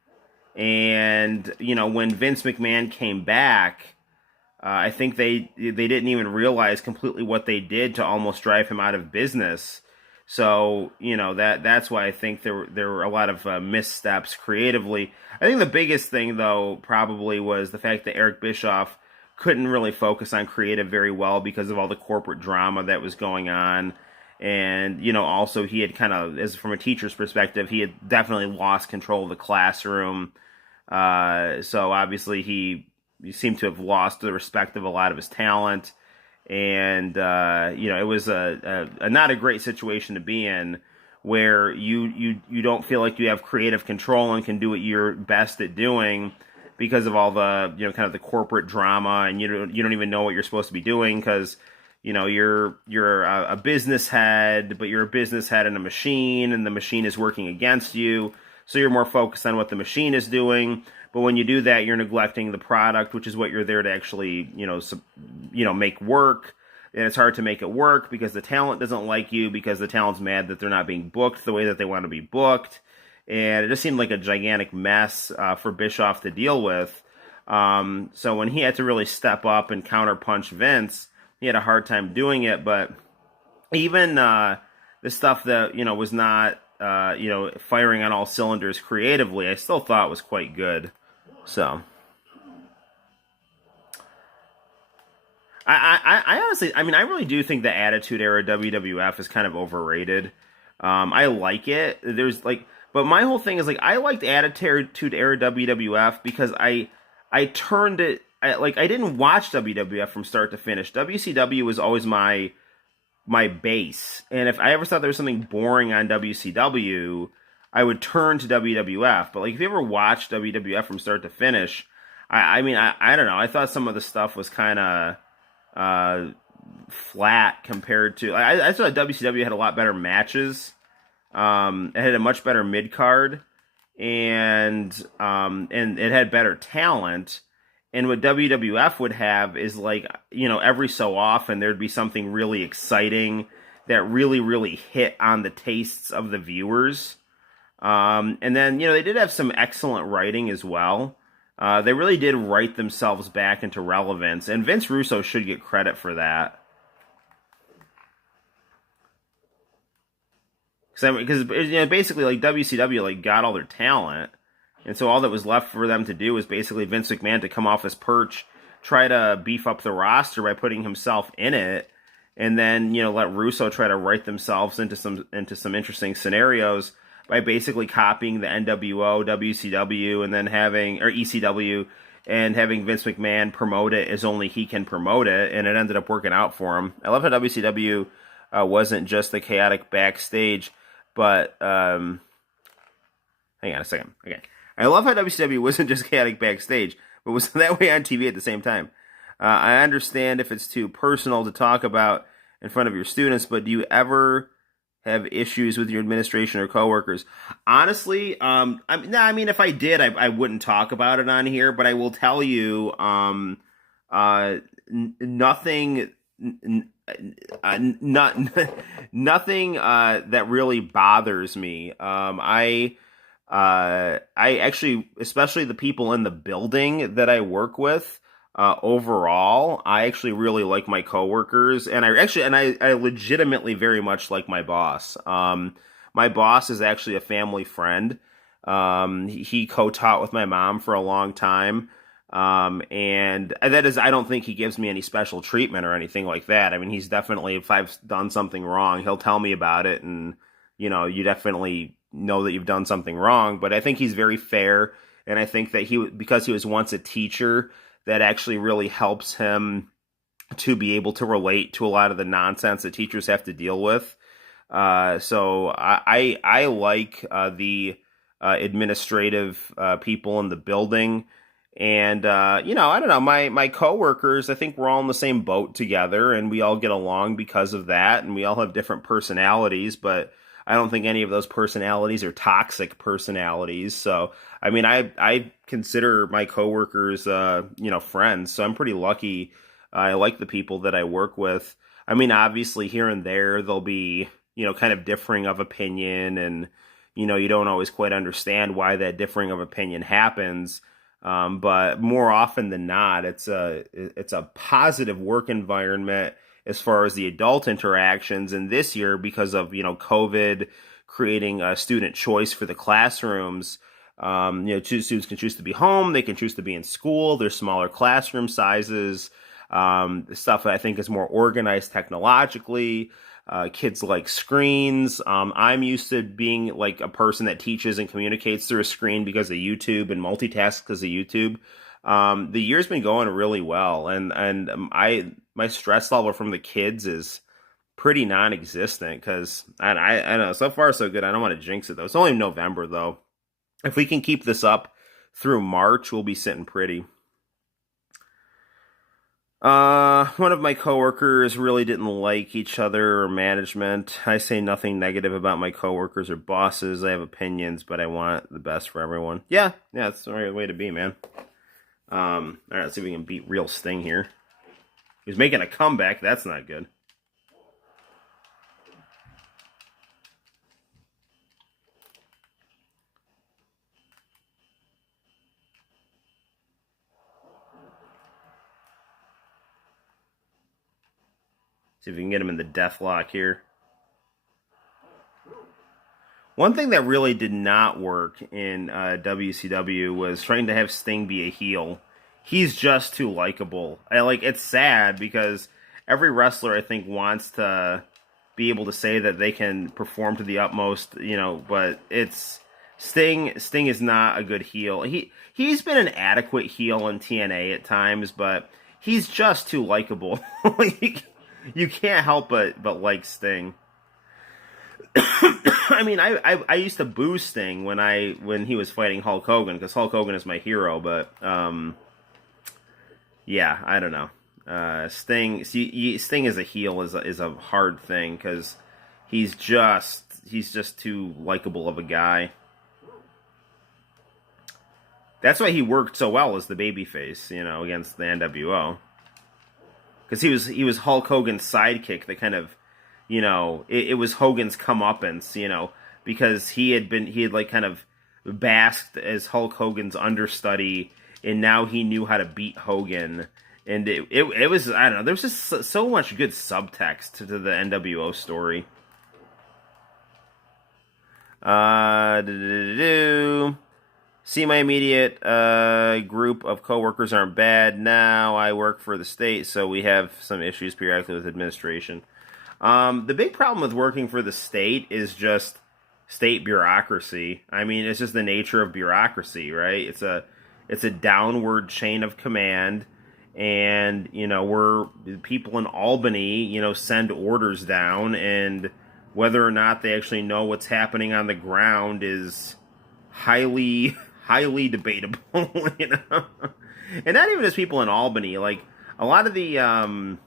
And you know, when Vince McMahon came back, I think they didn't even realize completely what they did to almost drive him out of business. So that's why I think there were a lot of missteps creatively. I think the biggest thing though probably was the fact that Eric Bischoff couldn't really focus on creative very well because of all the corporate drama that was going on. And also he had kind of, as from a teacher's perspective, he had definitely lost control of the classroom. So obviously he seemed to have lost the respect of a lot of his talent, and it was a not a great situation to be in, where you don't feel like you have creative control and can do what you're best at doing because of all the kind of the corporate drama, and you don't even know what you're supposed to be doing because you're a business head, but you're a business head in a machine, and the machine is working against you. So you're more focused on what the machine is doing. But when you do that, you're neglecting the product, which is what you're there to actually, make work. And it's hard to make it work because the talent doesn't like you, because the talent's mad that they're not being booked the way that they want to be booked. And it just seemed like a gigantic mess for Bischoff to deal with. So when he had to really step up and counterpunch Vince, he had a hard time doing it. But even the stuff that, was not, firing on all cylinders creatively, I still thought was quite good. So, I honestly, I really do think the Attitude Era WWF is kind of overrated. I like it. But my whole thing is I liked Attitude Era WWF because I turned it. I didn't watch WWF from start to finish. WCW was always my base, and if I ever thought there was something boring on WCW, I would turn to WWF. But if you ever watched WWF from start to finish, I don't know. I thought some of the stuff was kind of flat compared to. I thought WCW had a lot better matches. It had a much better mid card, and it had better talent. And what WWF would have is every so often there'd be something really exciting that really, really hit on the tastes of the viewers. And then, they did have some excellent writing as well. They really did write themselves back into relevance, and Vince Russo should get credit for that. Because basically, WCW got all their talent, and so all that was left for them to do was basically Vince McMahon to come off his perch, try to beef up the roster by putting himself in it, and then let Russo try to write themselves into some interesting scenarios by basically copying the NWO, WCW, and then ECW, and having Vince McMahon promote it as only he can promote it, and it ended up working out for him. I love how WCW wasn't just the chaotic backstage, but hang on a second. Okay. I love how WCW wasn't just chaotic backstage, but was that way on TV at the same time. I understand if it's too personal to talk about in front of your students, but do you ever have issues with your administration or coworkers? Honestly, if I did, I wouldn't talk about it on here, but I will tell you, nothing that really bothers me. I actually, especially the people in the building that I work with, overall, I actually really like my coworkers, and I legitimately very much like my boss. My boss is actually a family friend. He co-taught with my mom for a long time. And that is, I don't think he gives me any special treatment or anything like that. He's definitely, if I've done something wrong, he'll tell me about it, and, you definitely know that you've done something wrong. But I think he's very fair, and I think that because he was once a teacher, that actually really helps him to be able to relate to a lot of the nonsense that teachers have to deal with. So I like the administrative people in the building. And, I don't know, my coworkers, I think we're all in the same boat together, and we all get along because of that, and we all have different personalities, but I don't think any of those personalities are toxic personalities. So, I consider my coworkers, friends, so I'm pretty lucky. I like the people that I work with. Obviously here and there, there'll be, kind of differing of opinion, and, you don't always quite understand why that differing of opinion happens. But more often than not, it's a positive work environment, as far as the adult interactions. And this year, because of, COVID creating a student choice for the classrooms, students can choose to be home, they can choose to be in school, there's smaller classroom sizes, the stuff that I think is more organized technologically. Kids like screens. I'm used to being like a person that teaches and communicates through a screen because of YouTube and multitasks because of YouTube. The year's been going really well, and my stress level from the kids is pretty non-existent because I don't know, so far so good. I don't want to jinx it though. It's only November though. If we can keep this up through March, we'll be sitting pretty. One of my coworkers really didn't like each other or management. I say nothing negative about my coworkers or bosses. I have opinions, but I want the best for everyone. Yeah, that's the right way to be, man. All right, let's see if we can beat real Sting here. He's making a comeback. That's not good. See if we can get him in the death lock here. One thing that really did not work in WCW was trying to have Sting be a heel. He's just too likable. It's sad because every wrestler, I think, wants to be able to say that they can perform to the utmost, but it's Sting is not a good heel. He's been an adequate heel in TNA at times, but he's just too likable. You can't help but like Sting. I mean, I used to boo Sting when he was fighting Hulk Hogan because Hulk Hogan is my hero, but yeah, I don't know. Sting as a heel is a hard thing because he's just too likable of a guy. That's why he worked so well as the babyface, against the NWO. Because he was Hulk Hogan's sidekick that kind of, it was Hogan's comeuppance, because he had kind of basked as Hulk Hogan's understudy, and now he knew how to beat Hogan. And it was, I don't know, there was just so much good subtext to the NWO story. See, my immediate group of coworkers aren't bad now. I work for the state, so we have some issues periodically with administration. The big problem with working for the state is just state bureaucracy. I mean, it's just the nature of bureaucracy, right? It's a downward chain of command, and we're people in Albany, send orders down, and whether or not they actually know what's happening on the ground is highly debatable, And not even just people in Albany, like a lot of the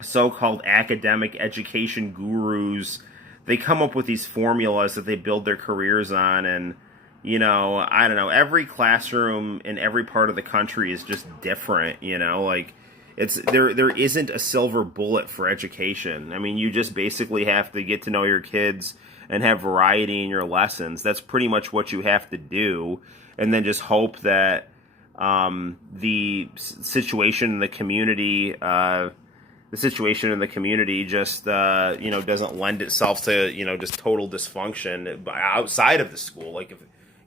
so-called academic education gurus, they come up with these formulas that they build their careers on, and I don't know, every classroom in every part of the country is just different, like there isn't a silver bullet for education. I mean, you just basically have to get to know your kids and have variety in your lessons. That's pretty much what you have to do, and then just hope that the situation in the community just doesn't lend itself to just total dysfunction outside of the school. Like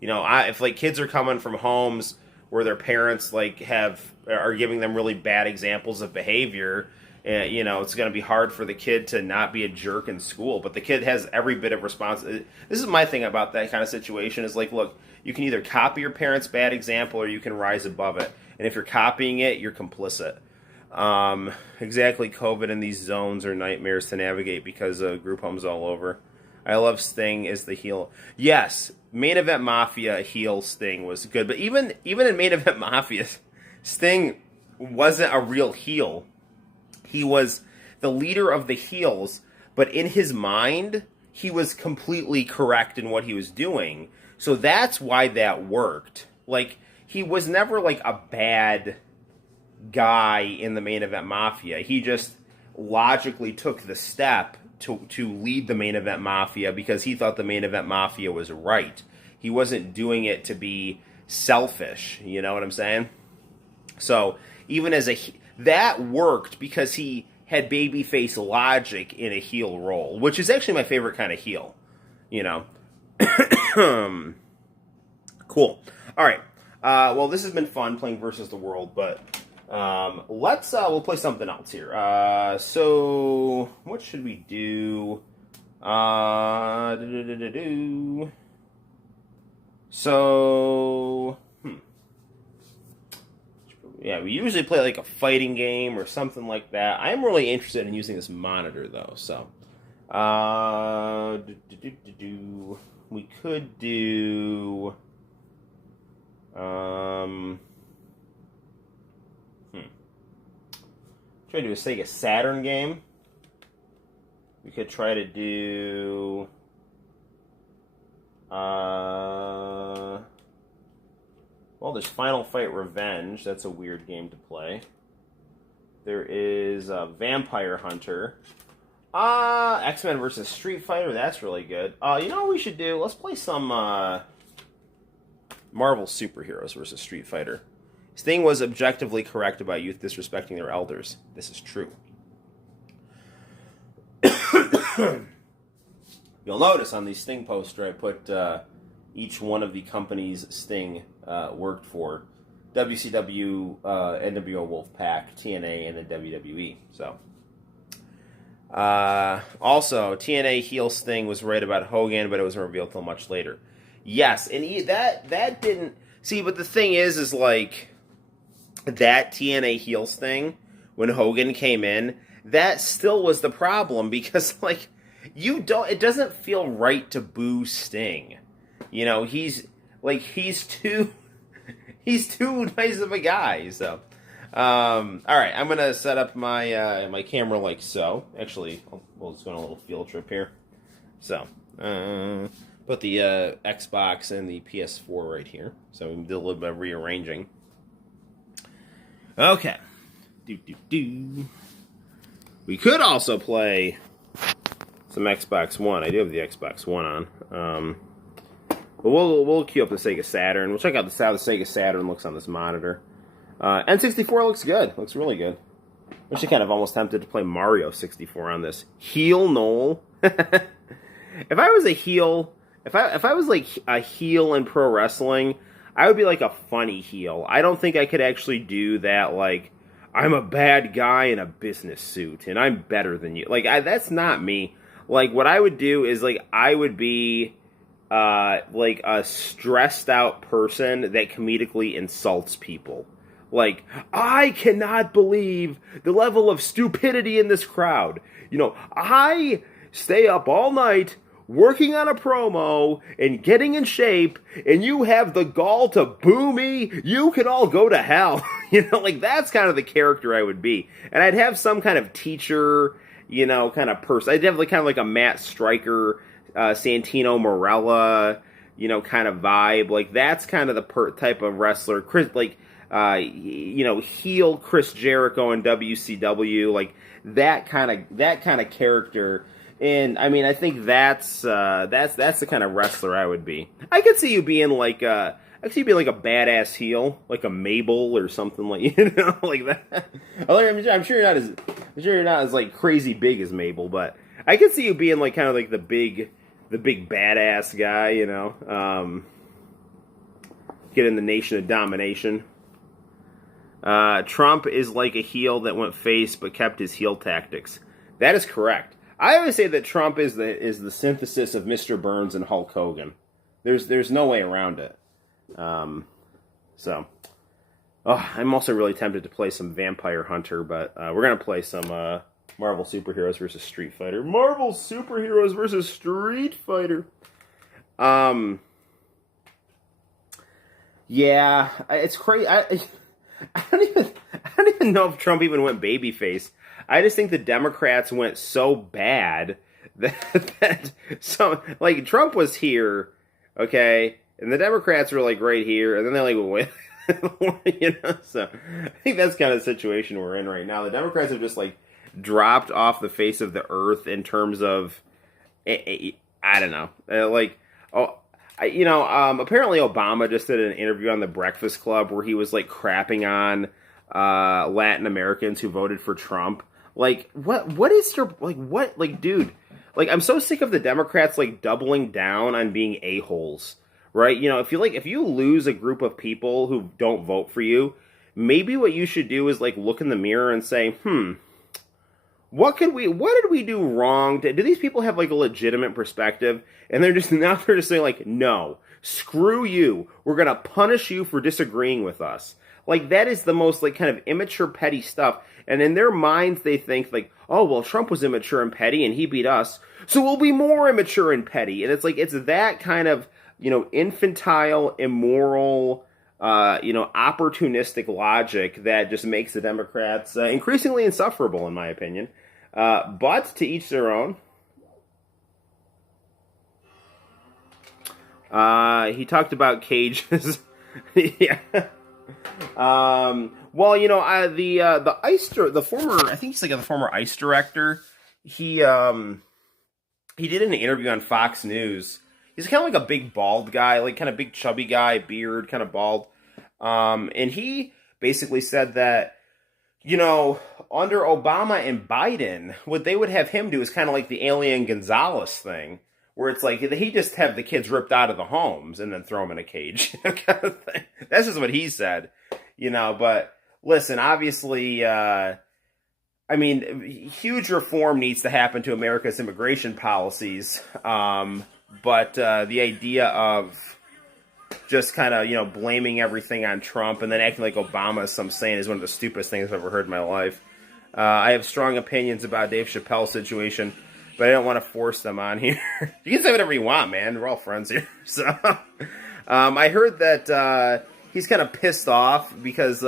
if like kids are coming from homes where their parents are giving them really bad examples of behavior, it's going to be hard for the kid to not be a jerk in school. But the kid has every bit of responsibility. This is my thing about that kind of situation is like, look, you can either copy your parents' bad example or you can rise above it. And if you're copying it, you're complicit. Exactly, COVID and these zones are nightmares to navigate because of group homes all over. I love Sting as the heel. Yes, Main Event Mafia heel Sting was good. But even in Main Event Mafia, Sting wasn't a real heel. He was the leader of the heels, but in his mind, he was completely correct in what he was doing. So that's why that worked. Like, he was never like a bad guy in the Main Event Mafia. He just logically took the step to lead the Main Event Mafia because he thought the Main Event Mafia was right. He wasn't doing it to be selfish, you know what I'm saying? So, even as that worked because he had babyface logic in a heel role, which is actually my favorite kind of heel. You know. Cool. All right. Well, this has been fun playing Versus the World, but we'll play something else here. So what should we do? So, yeah, we usually play like a fighting game or something like that. I am really interested in using this monitor though, so we could do try to do a Sega Saturn game. We could try to do well, there's Final Fight Revenge. That's a weird game to play. There is Vampire Hunter. X-Men versus Street Fighter. That's really good. You know what we should do? Let's play some Marvel superheroes versus Street Fighter. Sting was objectively correct about youth disrespecting their elders. This is true. You'll notice on the Sting poster I put each one of the companies Sting worked for. WCW, NWO Wolfpack, TNA, and the WWE. So, also, TNA heel Sting was right about Hogan, but it wasn't revealed until much later. Yes, and that didn't... See, but the thing is like, that TNA heel Sting, when Hogan came in, that still was the problem, because, like, it doesn't feel right to boo Sting. You know, he's too nice of a guy, so. Alright, I'm gonna set up my my camera like so. Actually, we'll just go on a little field trip here. So, put the Xbox and the PS4 right here. So we can do a little bit of rearranging. Okay. We could also play some Xbox One. I do have the Xbox One on. But we'll queue up the Sega Saturn. We'll check out how the Sega Saturn looks on this monitor. N64 looks good. Looks really good. I'm actually kind of almost tempted to play Mario 64 on this. Heel Noel. If I was a heel, if I was like a heel in pro wrestling, I would be like a funny heel. I don't think I could actually do that, like, I'm a bad guy in a business suit, and I'm better than you. Like, that's not me. Like, what I would do is, like, I would be, like, a stressed-out person that comedically insults people. Like, I cannot believe the level of stupidity in this crowd. You know, I stay up all night working on a promo and getting in shape, and you have the gall to boo me, you can all go to hell. You know, like, that's kind of the character I would be. And I'd have some kind of teacher, you know, kind of person. I'd have like kind of like a Matt Stryker, Santino Marella, you know, kind of vibe. Like, that's kind of the type of wrestler. Chris, like, you know, heel Chris Jericho in WCW, like that kind of character. And I mean, I think that's the kind of wrestler I would be. I could see you being like I could see you being like a badass heel, like a Mabel or something, like, you know, like that. I'm sure you're not as like crazy big as Mabel, but I could see you being like kind of like the big badass guy, you know. Get in the Nation of Domination. Trump is like a heel that went face but kept his heel tactics. That is correct. I always say that Trump is the synthesis of Mr. Burns and Hulk Hogan. There's no way around it. So, I'm also really tempted to play some Vampire Hunter, but we're gonna play some Marvel Superheroes versus Street Fighter. Marvel Superheroes versus Street Fighter. Yeah, it's crazy. I don't even know if Trump even went babyface. I just think the Democrats went so bad that so, like, Trump was here, okay, and the Democrats were like right here, and then they like went, you know. So I think that's kind of the situation we're in right now. The Democrats have just like dropped off the face of the earth in terms of, I don't know, like, you know, apparently Obama just did an interview on the Breakfast Club where he was like crapping on Latin Americans who voted for Trump. Like, what is your, like, what, like, dude, like, I'm so sick of the Democrats, like, doubling down on being a-holes, right? You know, if you lose a group of people who don't vote for you, maybe what you should do is, like, look in the mirror and say, what did we do wrong? Do these people have, like, a legitimate perspective? And they're just saying, like, no, screw you. We're gonna punish you for disagreeing with us. Like, that is the most, like, kind of immature, petty stuff. And in their minds, they think, like, oh, well, Trump was immature and petty, and he beat us, so we'll be more immature and petty. And it's like, it's that kind of, you know, infantile, immoral, you know, opportunistic logic that just makes the Democrats increasingly insufferable, in my opinion. But to each their own. He talked about cages. Yeah. Well, you know, the ICE, the former, I think he's like the former ICE director. He did an interview on Fox News. He's kind of like a big bald guy, like kind of big chubby guy, beard, kind of bald. And he basically said that, you know, under Obama and Biden, what they would have him do is kind of like the Alien Gonzalez thing, where it's like he just have the kids ripped out of the homes and then throw them in a cage. Kind of thing. That's just what he said, you know. But listen, obviously, I mean, huge reform needs to happen to America's immigration policies. But the idea of just kind of, you know, blaming everything on Trump and then acting like Obama is some saint is one of the stupidest things I've ever heard in my life. I have strong opinions about Dave Chappelle's situation, but I don't want to force them on here. You can say whatever you want, man. We're all friends here. So, I heard that he's kind of pissed off because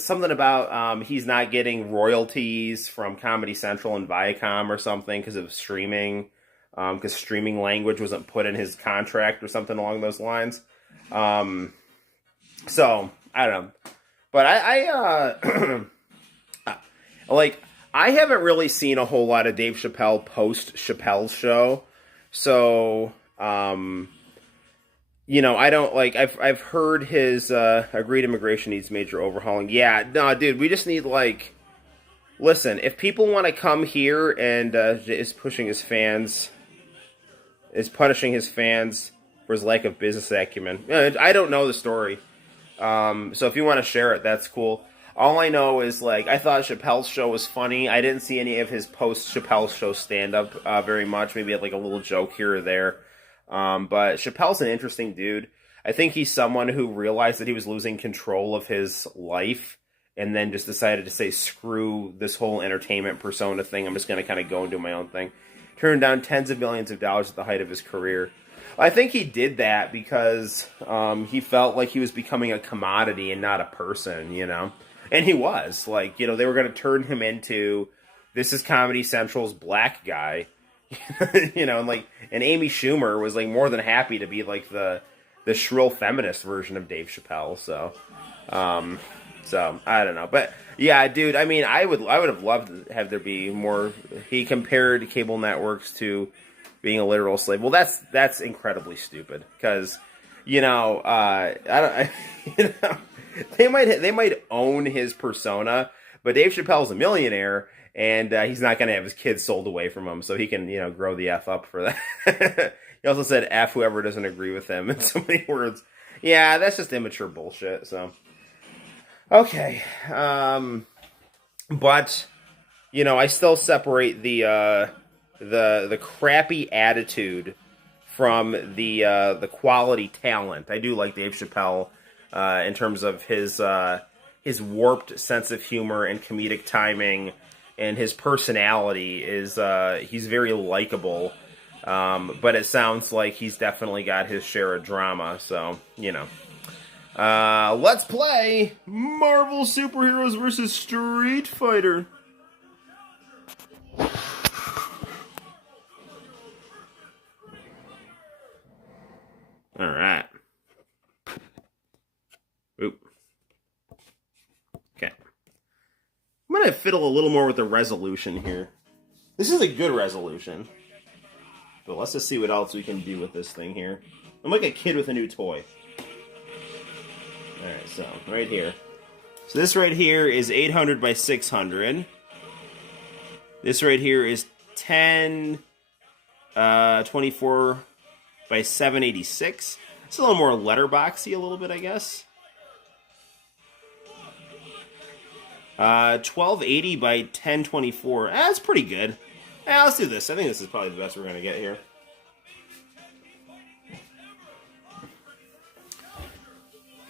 something about he's not getting royalties from Comedy Central and Viacom or something because of streaming. Because streaming language wasn't put in his contract or something along those lines. So, I don't know. But I like, I haven't really seen a whole lot of Dave Chappelle post Chappelle's show. So, you know, I don't, like, I've heard his, agreed immigration needs major overhauling. Yeah, no, dude, we just need, like, listen, if people want to come here and, is punishing his fans for his lack of business acumen. I don't know the story. So if you want to share it, that's cool. All I know is, like, I thought Chappelle's show was funny. I didn't see any of his post-Chappelle show stand-up very much. Maybe like a little joke here or there. But Chappelle's an interesting dude. I think he's someone who realized that he was losing control of his life and then just decided to say, screw this whole entertainment persona thing. I'm just going to kind of go and do my own thing. Turned down tens of millions of dollars at the height of his career. I think he did that because he felt like he was becoming a commodity and not a person, you know? And he was. Like, you know, they were going to turn him into, this is Comedy Central's black guy. You know, and Amy Schumer was, like, more than happy to be, like, the shrill feminist version of Dave Chappelle, so I don't know. But yeah, dude, I mean, I would have loved to have there be more. He compared cable networks to being a literal slave. Well, that's incredibly stupid because, you know, you know, they might own his persona, but Dave Chappelle's a millionaire and he's not going to have his kids sold away from him, so he can, you know, grow the F up for that. He also said F whoever doesn't agree with him in so many words. Yeah, that's just immature bullshit. So. Okay, but, you know, I still separate the crappy attitude from the quality talent. I do like Dave Chappelle in terms of his warped sense of humor and comedic timing, and his personality is he's very likable. But it sounds like he's definitely got his share of drama. So, you know. Let's play Marvel Superheroes vs. Street Fighter. Alright. Oop. Okay. I'm gonna fiddle a little more with the resolution here. This is a good resolution. But let's just see what else we can do with this thing here. I'm like a kid with a new toy. Alright, so, right here. So this right here is 800 by 600. This right here is 1024 by 786. It's a little more letterboxy a little bit, I guess. 1280 by 1024. That's pretty good. Yeah, let's do this. I think this is probably the best we're going to get here.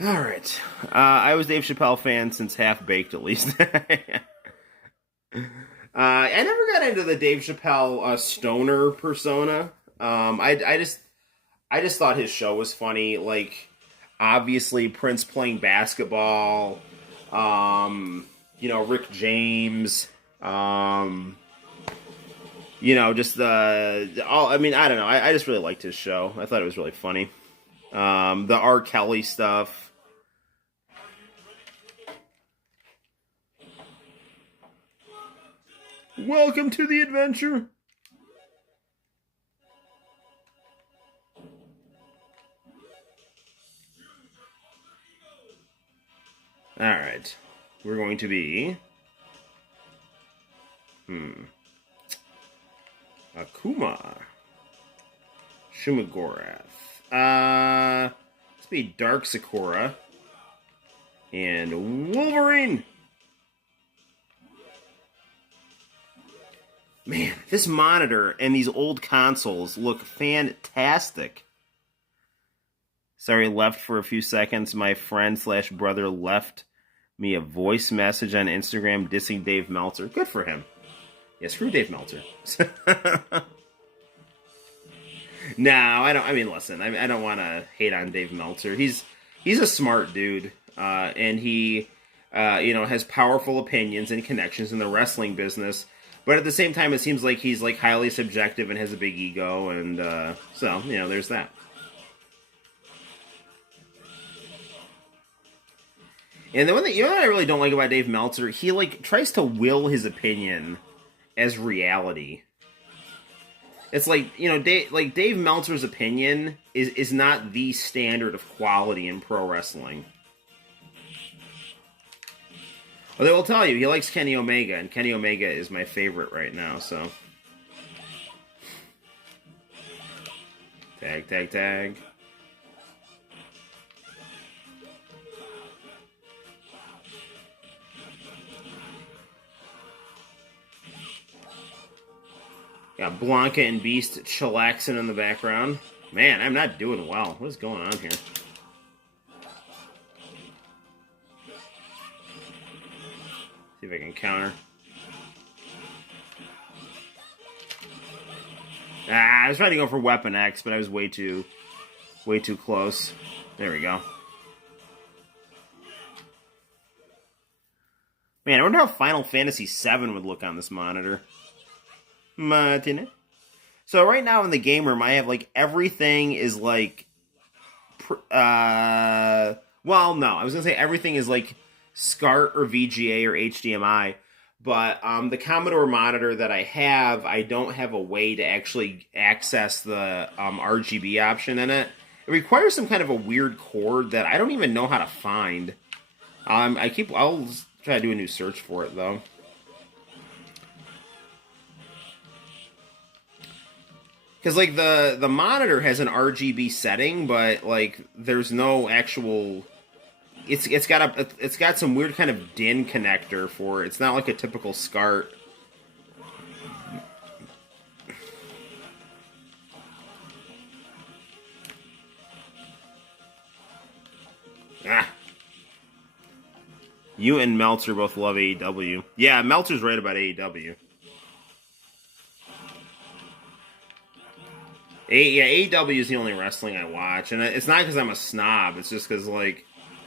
All right. I was Dave Chappelle fan since Half Baked, at least. I never got into the Dave Chappelle stoner persona. I just thought his show was funny. Like, obviously, Prince playing basketball. Rick James. Just all. I mean, I don't know. I just really liked his show. I thought it was really funny. The R. Kelly stuff. Welcome to the adventure. Alright. We're going to be... Akuma. Shumagorath. Let's be Dark Sakura. And Wolverine! Man, this monitor and these old consoles look fantastic. Sorry, left for a few seconds. My friend/brother left me a voice message on Instagram dissing Dave Meltzer. Good for him. Yeah, screw Dave Meltzer. No, I don't. I mean, listen, I don't want to hate on Dave Meltzer. He's a smart dude, and he, has powerful opinions and connections in the wrestling business. But at the same time, it seems like he's like highly subjective and has a big ego, and so there's that. And the one thing what I really don't like about Dave Meltzer, he like tries to will his opinion as reality. It's like Dave Meltzer's opinion is not the standard of quality in pro wrestling. Well, they will tell you he likes Kenny Omega, and Kenny Omega is my favorite right now, so. Tag, tag, tag. Got Blanca and Beast chillaxing in the background. Man, I'm not doing well. What is going on here? See if I can counter. I was trying to go for Weapon X, but I was way too close. There we go. Man, I wonder how Final Fantasy VII would look on this monitor. Martin. So right now in the game room, I have like everything is like, well, no, I was gonna say everything is like SCART or VGA or HDMI, but the Commodore monitor that I have, I don't have a way to actually access the RGB option in it. It requires some kind of a weird cord that I don't even know how to find. I'll try to do a new search for it though. Because, like, the monitor has an RGB setting, but, like, there's no actual... It's got some weird kind of DIN connector for it. It's not like a typical SCART. You and Meltzer both love AEW. Yeah, Meltzer's right about AEW. AEW is the only wrestling I watch, and it's not because I'm a snob. It's just because, like,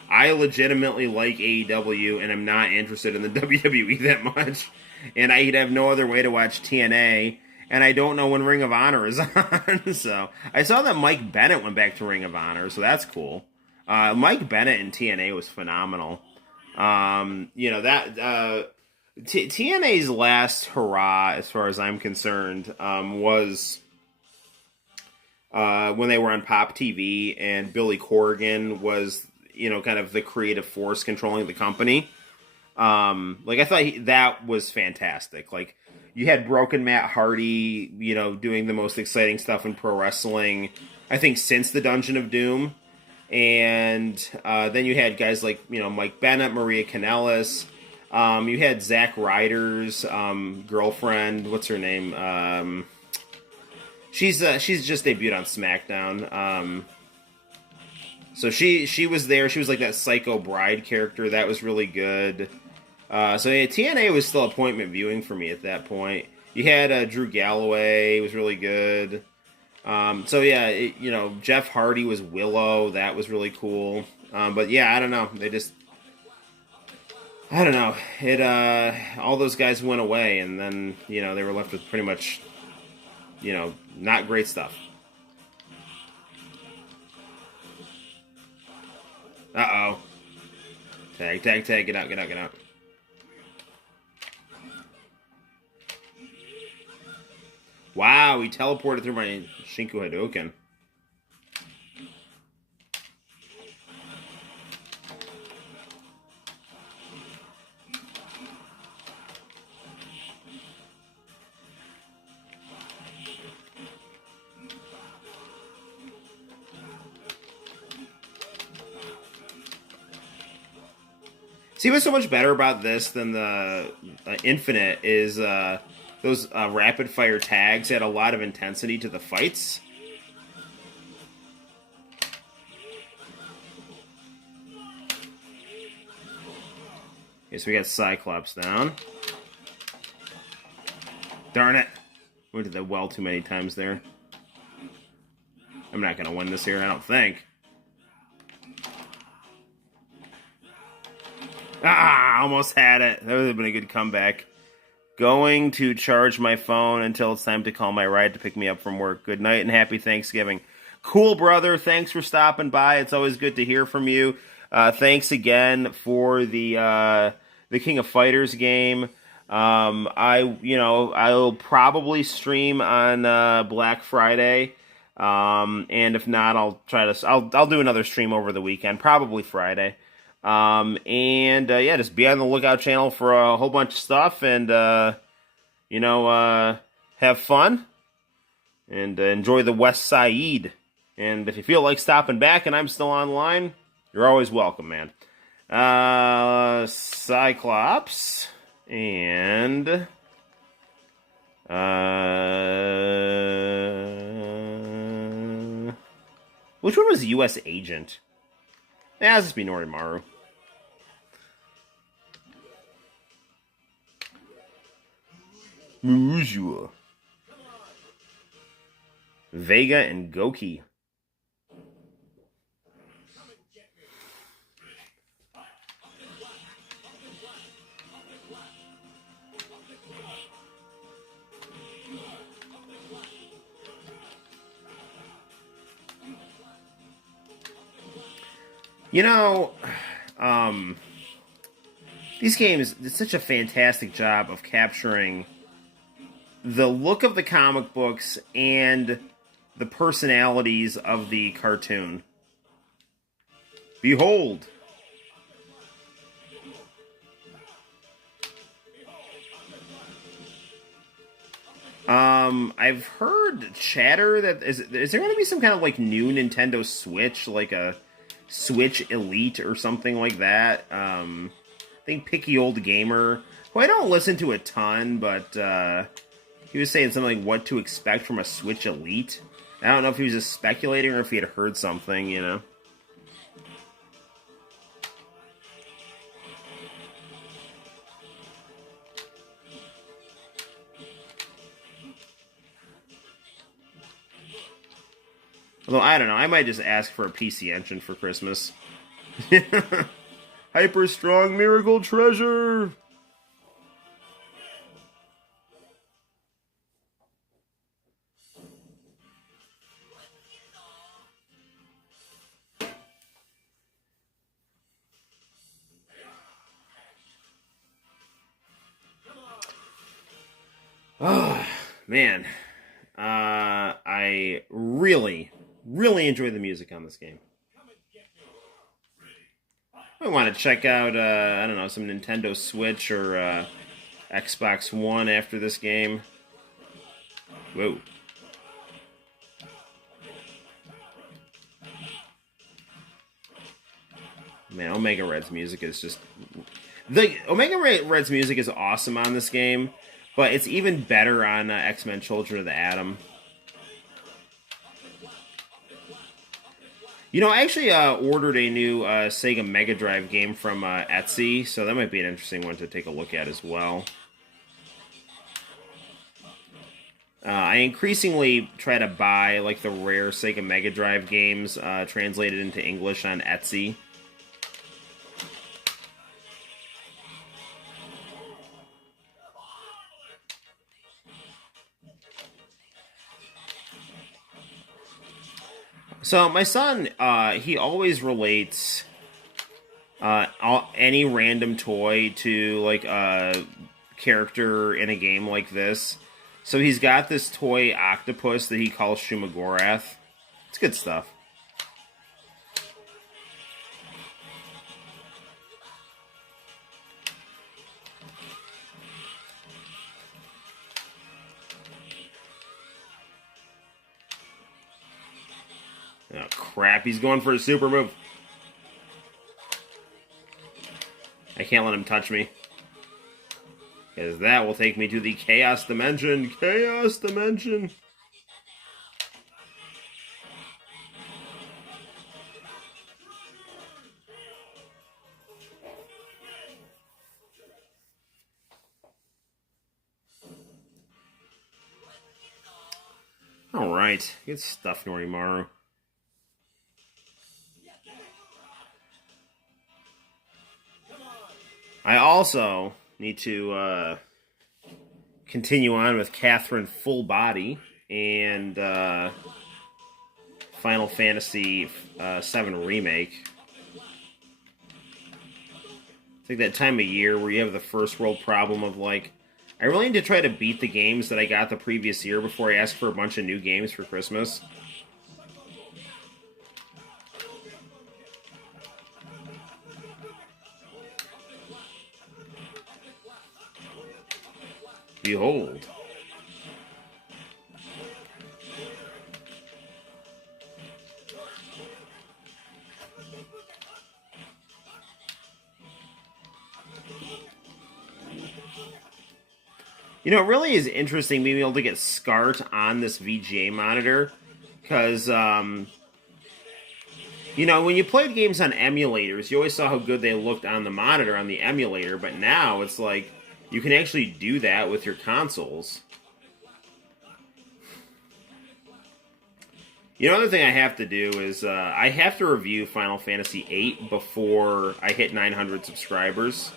I legitimately like AEW, and I'm not interested in the WWE that much. And I'd have no other way to watch TNA, and I don't know when Ring of Honor is on. So I saw that Mike Bennett went back to Ring of Honor, so that's cool. Mike Bennett in TNA was phenomenal. TNA's last hurrah, as far as I'm concerned, was when they were on Pop TV, and Billy Corgan was, kind of the creative force controlling the company. Like I thought that was fantastic. Like you had Broken Matt Hardy, doing the most exciting stuff in pro wrestling, I think, since the Dungeon of Doom. And then you had guys like, Mike Bennett, Maria Kanellis. You had Zack Ryder's girlfriend. What's her name? She's just debuted on SmackDown. So she was there. She was like that Psycho Bride character. That was really good. So yeah, TNA was still appointment viewing for me at that point. You had Drew Galloway. It was really good. So yeah, Jeff Hardy was Willow. That was really cool. But yeah, I don't know. I don't know. All those guys went away, and then they were left with pretty much, not great stuff. Uh-oh. Tag, tag, tag. Get out, get out, get out. Wow, he teleported through my Shinku Hadouken. See, what's so much better about this than the Infinite is those rapid fire tags add a lot of intensity to the fights. Okay, so we got Cyclops down. Darn it. Went to the well too many times there. I'm not going to win this here, I don't think. Almost had it. That would have been a good comeback. Going to charge my phone until it's time to call my ride to pick me up from work. Good night and happy Thanksgiving. Cool, brother. Thanks for stopping by. It's always good to hear from you. Thanks again for the King of Fighters game. I'll probably stream on Black Friday. And if not, I'll do another stream over the weekend, probably Friday. Just be on the lookout channel for a whole bunch of stuff and, have fun and enjoy the West Side. And if you feel like stopping back and I'm still online, you're always welcome, man. Cyclops and, which one was U.S. Agent? Yeah, this be Norimaru. Mujua. Vega and Goki. These games did such a fantastic job of capturing the look of the comic books and the personalities of the cartoon. Behold! I've heard chatter that is there going to be some kind of like new Nintendo Switch, like a Switch Elite or something like that. I think Picky Old Gamer, who I don't listen to a ton, but he was saying something like what to expect from a Switch Elite. I don't know if he was just speculating or if he had heard something, Although, I don't know, I might just ask for a PC Engine for Christmas. Hyper Strong Miracle Treasure! Oh, man. I really enjoy the music on this game. I want to check out, I don't know, some Nintendo Switch or Xbox One after this game. Whoa. Man, Omega Red's music is just... The Omega Red's music is awesome on this game, but it's even better on X-Men Children of the Atom. You know, I actually ordered a new Sega Mega Drive game from Etsy, so that might be an interesting one to take a look at as well. I increasingly try to buy like the rare Sega Mega Drive games translated into English on Etsy. So my son, he always relates any random toy to like a character in a game like this. So he's got this toy octopus that he calls Shumagorath. It's good stuff. Oh, crap. He's going for a super move. I can't let him touch me. Because that will take me to the Chaos Dimension. Chaos Dimension. Alright. Good stuff, Norimaru. I also need to continue on with Catherine Full Body and Final Fantasy VII Remake. It's like that time of year where you have the first world problem of like, I really need to try to beat the games that I got the previous year before I ask for a bunch of new games for Christmas. Behold. You know, it really is interesting being able to get SCART on this VGA monitor, because, you know, when you played games on emulators, you always saw how good they looked on the monitor on the emulator, but now it's like, you can actually do that with your consoles. You know, another thing I have to do is I have to review Final Fantasy VIII before I hit 900 subscribers.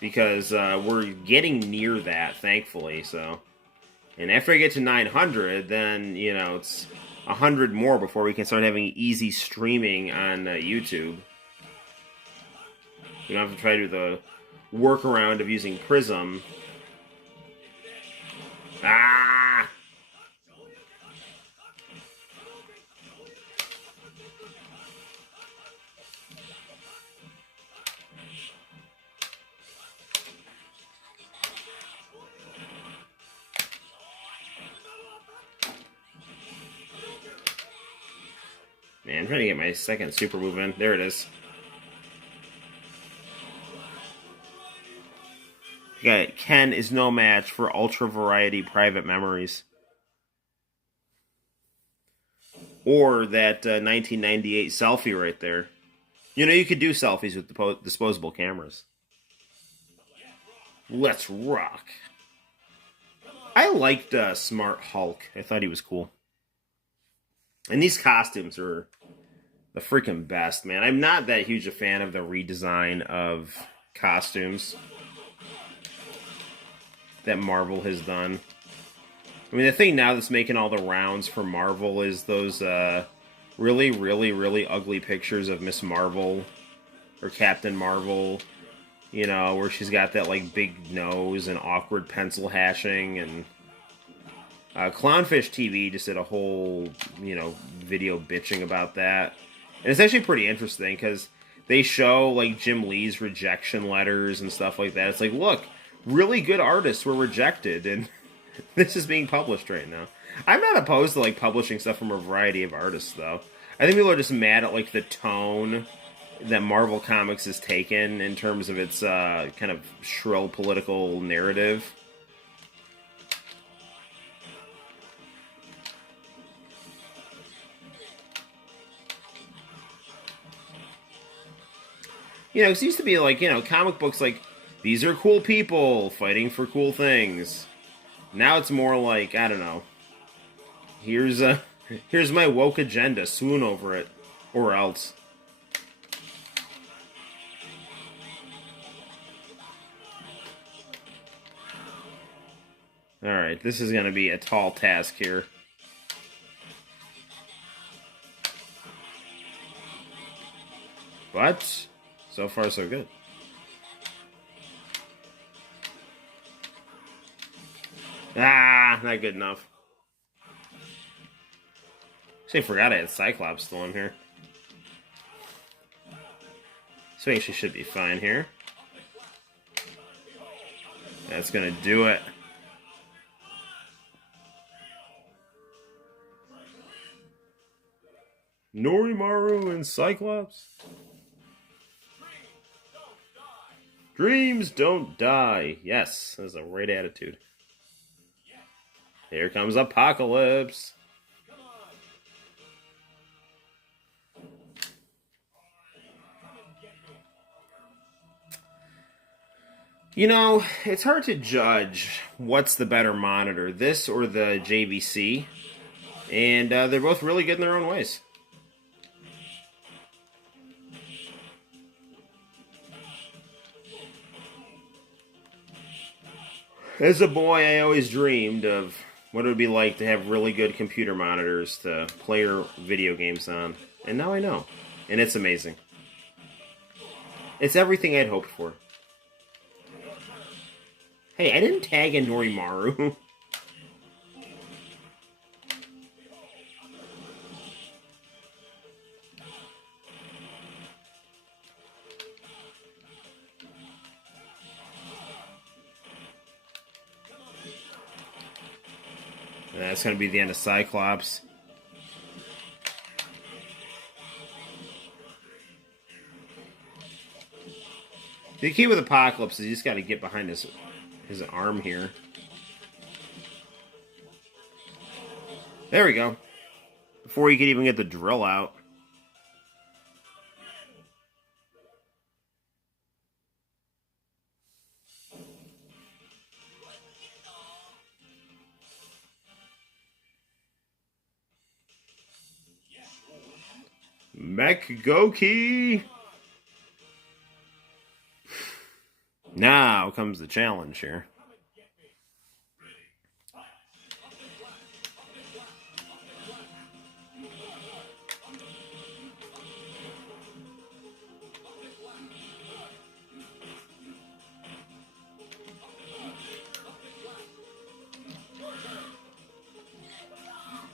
Because we're getting near that, thankfully, so... And after I get to 900, then, you know, it's 100 more before we can start having easy streaming on YouTube. We don't have to try to do the workaround of using Prism. Ah! Man, I'm trying to get my second super move in. There it is. Got it. Ken is no match for Ultra Variety Private Memories. Or that 1998 selfie right there. You know, you could do selfies with disposable cameras. Let's rock. I liked Smart Hulk. I thought he was cool. And these costumes are the freaking best, man. I'm not that huge a fan of the redesign of costumes that Marvel has done. I mean, the thing now that's making all the rounds for Marvel is those really, really, really ugly pictures of Miss Marvel or Captain Marvel, you know, where she's got that, like, big nose and awkward pencil hashing, and Clownfish TV just did a whole, you know, video bitching about that. And it's actually pretty interesting, because they show like Jim Lee's rejection letters and stuff like that. It's like, look, really good artists were rejected, and this is being published right now. I'm not opposed to like publishing stuff from a variety of artists, though. I think people are just mad at like the tone that Marvel Comics has taken in terms of its kind of shrill political narrative. You know, it used to be like, you know, comic books like, these are cool people fighting for cool things. Now it's more like, I don't know, here's my woke agenda, swoon over it, or else. Alright, this is going to be a tall task here. But so far so good. Ah, not good enough. See, I forgot I had Cyclops still in here. So actually should be fine here. That's gonna do it. Norimaru and Cyclops. Dreams don't die. Yes, that's a right attitude. Here comes Apocalypse. You know, it's hard to judge what's the better monitor, this or the JVC. And they're both really good in their own ways. As a boy, I always dreamed of what it would be like to have really good computer monitors to play your video games on. And now I know. And it's amazing. It's everything I'd hoped for. Hey, I didn't tag in Norimaru. That's going to be the end of Cyclops. The key with Apocalypse is you just got to get behind his arm here. There we go. Before you could even get the drill out. Mech Goki! Now comes the challenge here.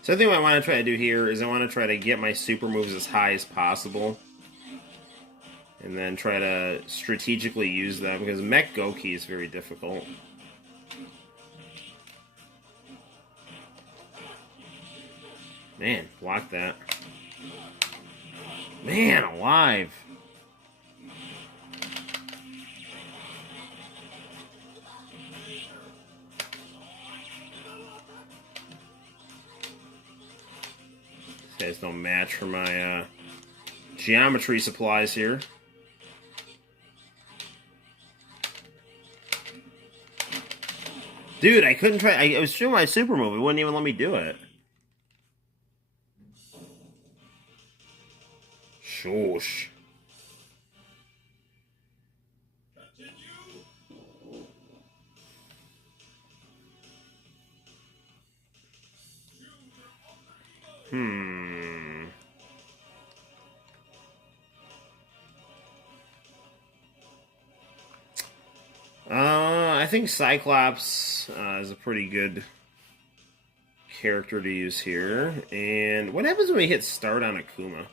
So I think what I want to try to do here is I want to try to get my super moves as high as possible. And then try to strategically use them, because Mech Goki is very difficult. Man, block that. Man, alive. These guys don't match for my geometry supplies here. Dude, I couldn't try. I was doing my super move. It wouldn't even let me do it. Shush. I think Cyclops is a pretty good character to use here. And what happens when we hit start on Akuma?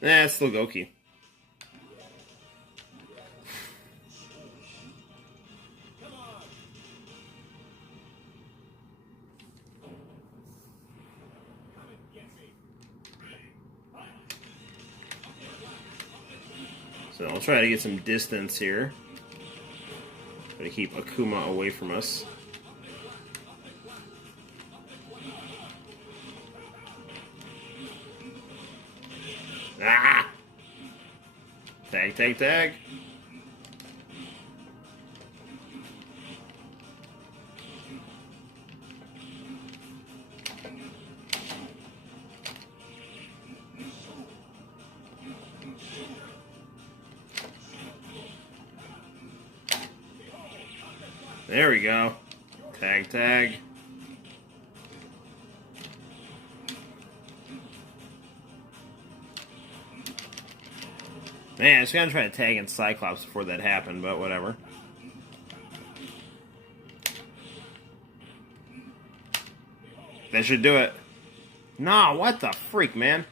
It's still Goki. So I'll try to get some distance here. Try to keep Akuma away from us. Ah! Tag, tag, tag. There we go. Tag, tag. Man, I was gonna try to tag in Cyclops before that happened, but whatever. That should do it. Nah, what the freak, man?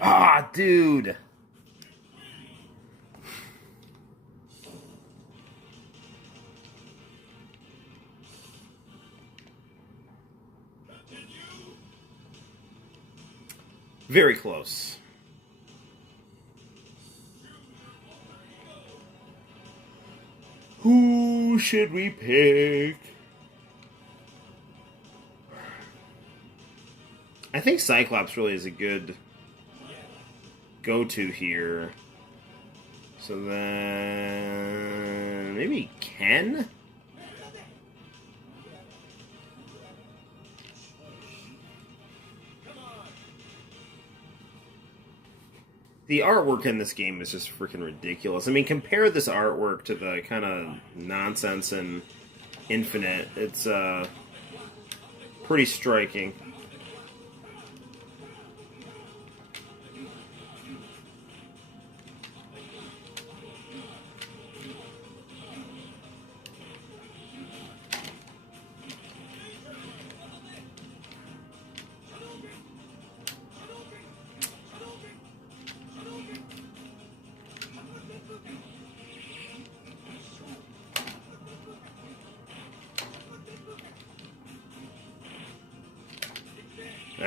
Ah, dude. Very close. Who should we pick? I think Cyclops really is a good go-to here. So then maybe Ken? The artwork in this game is just freaking ridiculous. I mean, compare this artwork to the kind of nonsense in Infinite. It's pretty striking.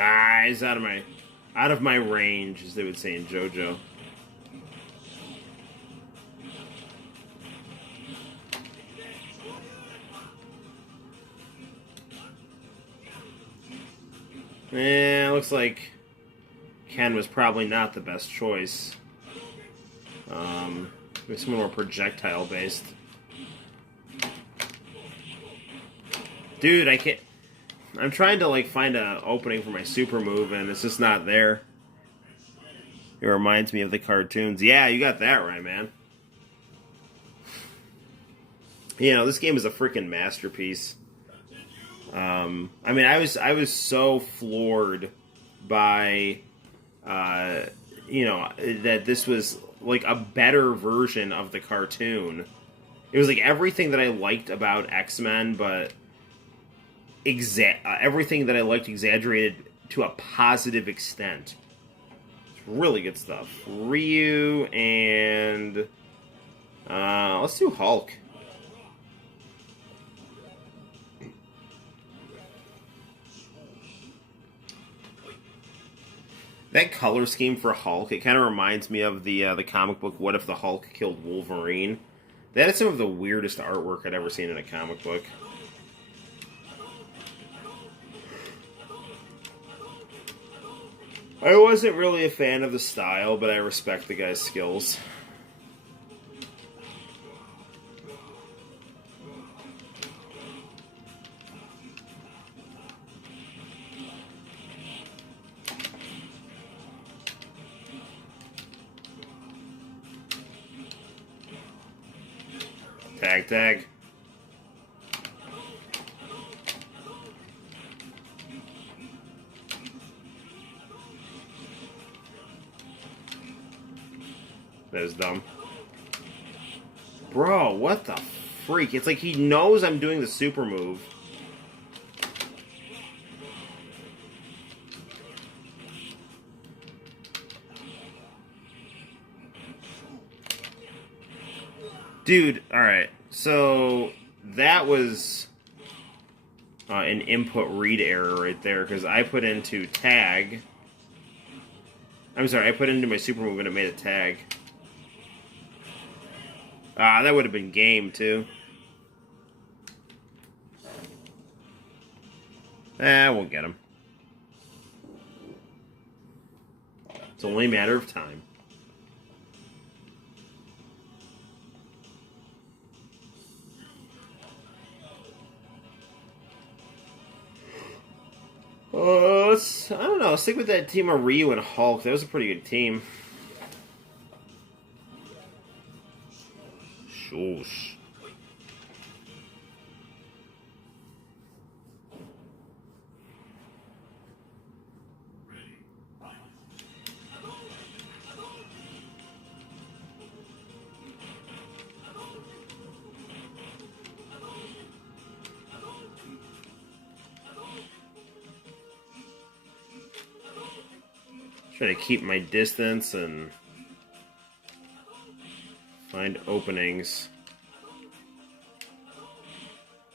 Ah, he's out of my range, as they would say in JoJo. Looks like Ken was probably not the best choice. It's more projectile based. Dude, I can't. I'm trying to like find an opening for my super move, and it's just not there. It reminds me of the cartoons. Yeah, you got that right, man. You know, this game is a freaking masterpiece. I mean, I was so floored by, you know, that this was like a better version of the cartoon. It was like everything that I liked about X-Men, but everything that I liked exaggerated to a positive extent. It's really good stuff. Ryu and let's do Hulk. That color scheme for Hulk, it kind of reminds me of the comic book What If the Hulk Killed Wolverine? That is some of the weirdest artwork I'd ever seen in a comic book. I wasn't really a fan of the style, but I respect the guy's skills. Tag, tag. That was dumb. Bro, what the freak? It's like he knows I'm doing the super move. Dude, alright. So, that was an input read error right there, because I put into tag. I'm sorry, I put it into my super move and it made a tag. Ah, that would have been game, too. We'll get him. It's only a matter of time. I don't know. Stick with that team of Ryu and Hulk. That was a pretty good team. Shoosh. Try to keep my distance and find openings.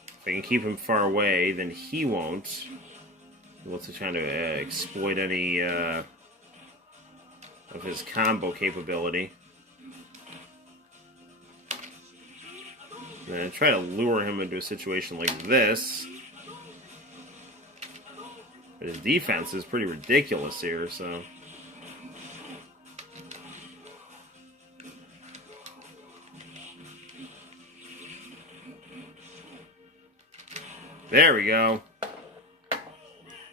If I can keep him far away, then he won't. He wants to try to exploit any of his combo capability. And try to lure him into a situation like this. But his defense is pretty ridiculous here, so... There we go.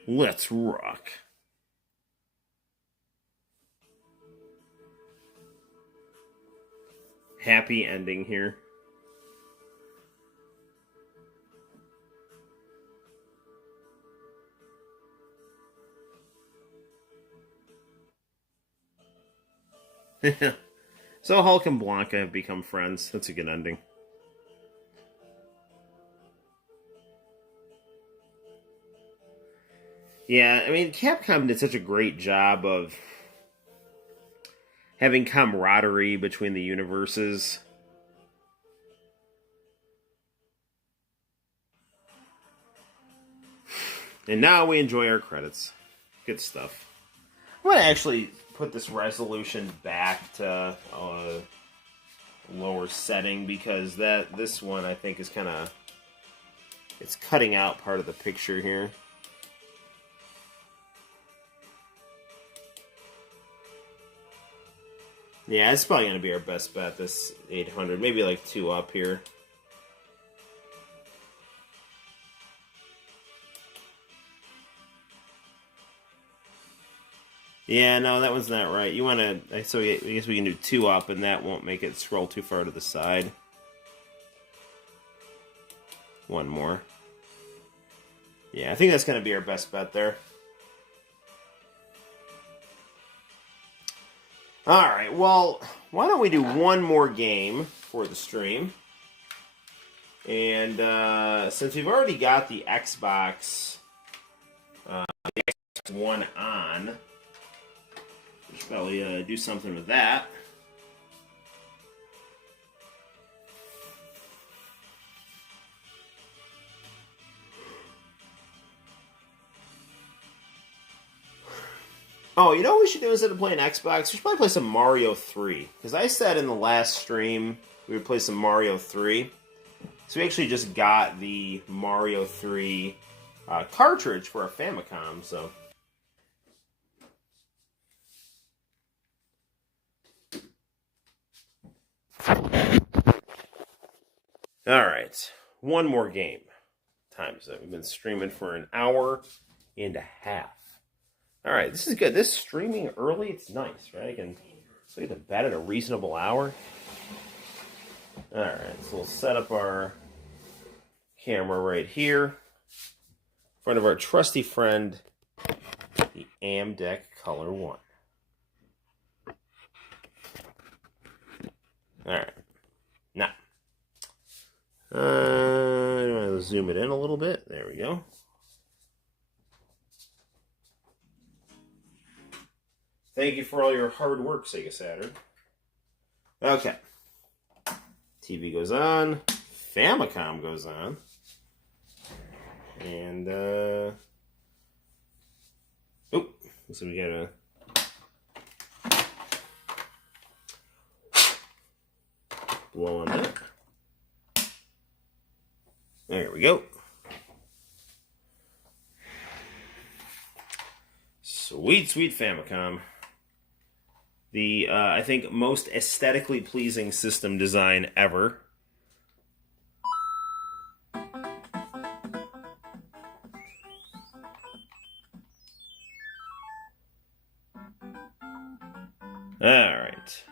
Let's rock. Happy ending here. So Hulk and Blanca have become friends. That's a good ending. Yeah, I mean, Capcom did such a great job of having camaraderie between the universes. And now we enjoy our credits. Good stuff. I'm going to actually put this resolution back to a lower setting because this one I think is kind of... It's cutting out part of the picture here. Yeah, it's probably going to be our best bet, this 800. Maybe like 2 up here. Yeah, no, that one's not right. You want to... So I guess we can do 2 up, and that won't make it scroll too far to the side. 1 more. Yeah, I think that's going to be our best bet there. Alright, well, why don't we do 1 more game for the stream? And since we've already got the Xbox One on, we should probably do something with that. Oh, you know what we should do instead of playing Xbox? We should probably play some Mario 3. Because I said in the last stream we would play some Mario 3. So we actually just got the Mario 3 cartridge for our Famicom, so... Alright, 1 more game. Time is up. We've been streaming for an hour and a half. Alright, this is good. This streaming early, it's nice, right? I can sleep to bed at a reasonable hour. Alright, so we'll set up our camera right here in front of our trusty friend, the Amdeck Color 1. Alright, now, I'm going to zoom it in a little bit. There we go. Thank you for all your hard work, Sega Saturn. Okay. TV goes on. Famicom goes on. And, so we got blow on that. There we go. Sweet, sweet Famicom. The, I think, most aesthetically pleasing system design ever. Alright.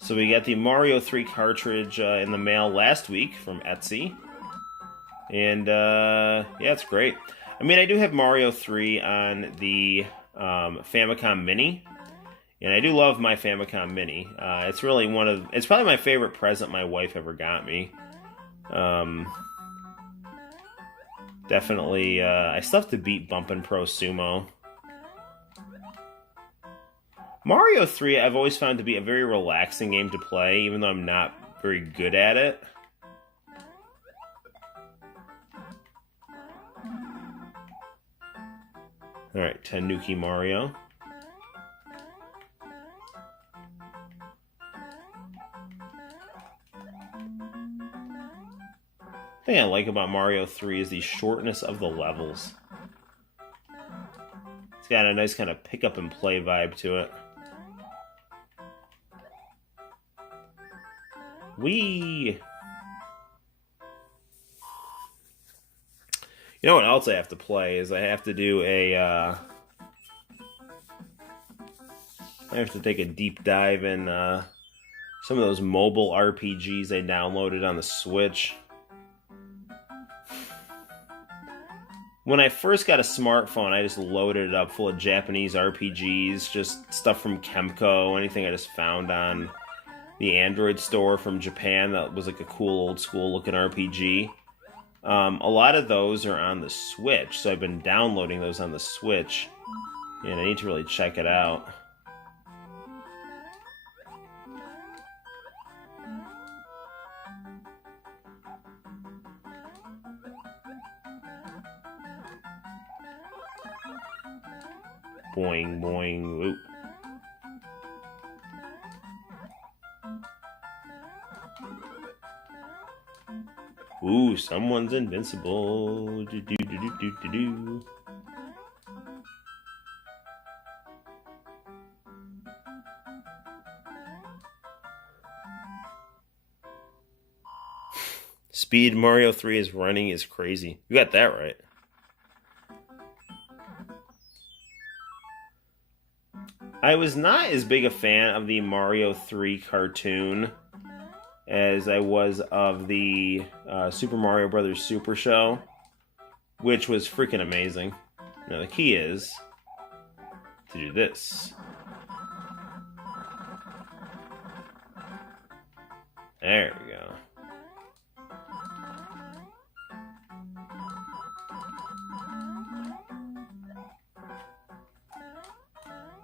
So we got the Mario 3 cartridge in the mail last week from Etsy. And, yeah, it's great. I mean, I do have Mario 3 on the Famicom Mini. And I do love my Famicom Mini. It's really it's probably my favorite present my wife ever got me. Definitely, I still have to beat Bumpin' Pro Sumo. Mario 3 I've always found to be a very relaxing game to play, even though I'm not very good at it. Alright, Tanuki Mario. The thing I like about Mario 3 is the shortness of the levels. It's got a nice kind of pick up and play vibe to it. Whee! You know what else I have to play is I have to do a, I have to take a deep dive in some of those mobile RPGs I downloaded on the Switch. When I first got a smartphone, I just loaded it up full of Japanese RPGs, just stuff from Kemco, anything I just found on the Android store from Japan that was like a cool old school looking RPG. A lot of those are on the Switch, so I've been downloading those on the Switch, and I need to really check it out. Boing, boing, whoop. Ooh, someone's invincible. Do, do, do, do, do, do, do. Speed Mario 3 is running is crazy. You got that right. I was not as big a fan of the Mario 3 cartoon as I was of the Super Mario Brothers Super Show, which was freaking amazing. Now the key is to do this. There we go.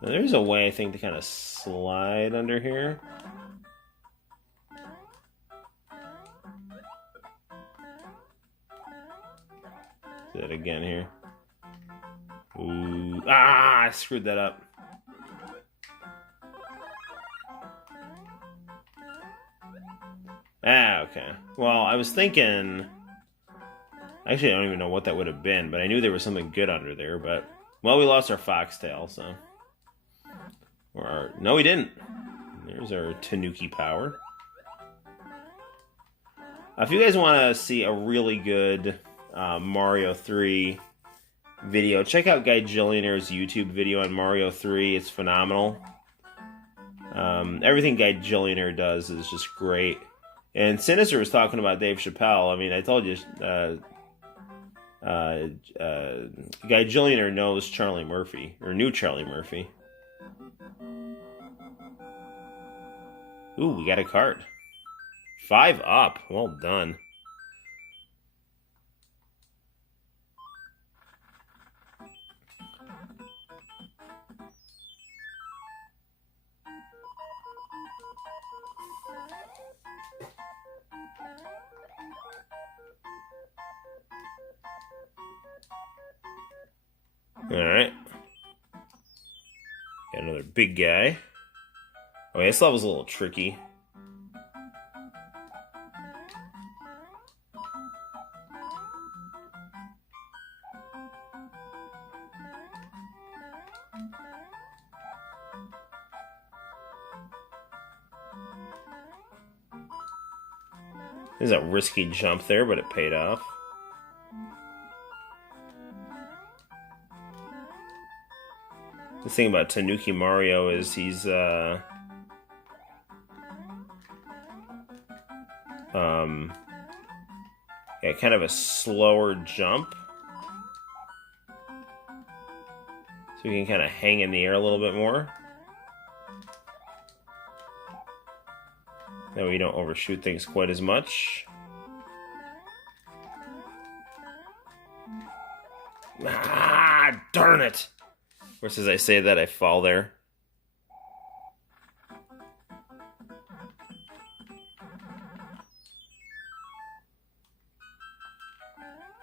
Now, there's a way, I think, to kind of slide under here. Do that again here. Ooh. Ah, I screwed that up. Ah, okay. Well, I was thinking... Actually, I don't even know what that would have been, but I knew there was something good under there, but... Well, we lost our foxtail, so... No, we didn't. There's our Tanuki power. If you guys want to see a really good Mario 3 video, check out Guy Jillionaire's YouTube video on Mario 3. It's phenomenal. Everything Guy Jillionaire does is just great. And Sinister was talking about Dave Chappelle. I mean, I told you, Guy Jillionaire knows Charlie Murphy, or knew Charlie Murphy. Ooh, we got a card. 5 up. Well done. Alright. Got another big guy. Oh, yeah, this level's a little tricky. There's a risky jump there, but it paid off. The thing about Tanuki Mario is he's yeah, kind of a slower jump. So you can kind of hang in the air a little bit more. That way you don't overshoot things quite as much. Ah, darn it! Of course, as I say that, I fall there.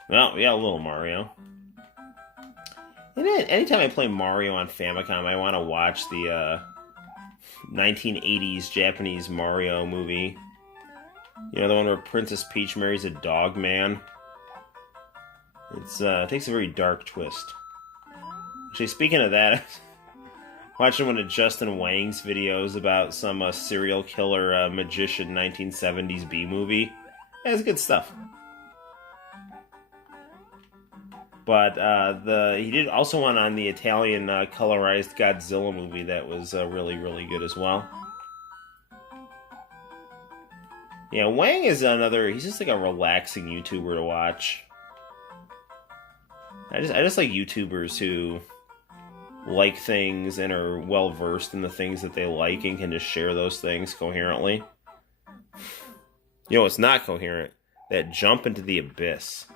Well, yeah, a little Mario. And then, anytime I play Mario on Famicom, I want to watch the 1980s Japanese Mario movie. You know, the one where Princess Peach marries a dog man. It takes a very dark twist. Actually, speaking of that, watching one of Justin Wang's videos about some serial killer magician 1970s B movie. Yeah, it's good stuff. But he did also one on the Italian colorized Godzilla movie that was really, really good as well. Yeah, Wang is he's just like a relaxing YouTuber to watch. I just like YouTubers who like things and are well versed in the things that they like and can just share those things coherently. You know, it's not coherent. That jump into the abyss.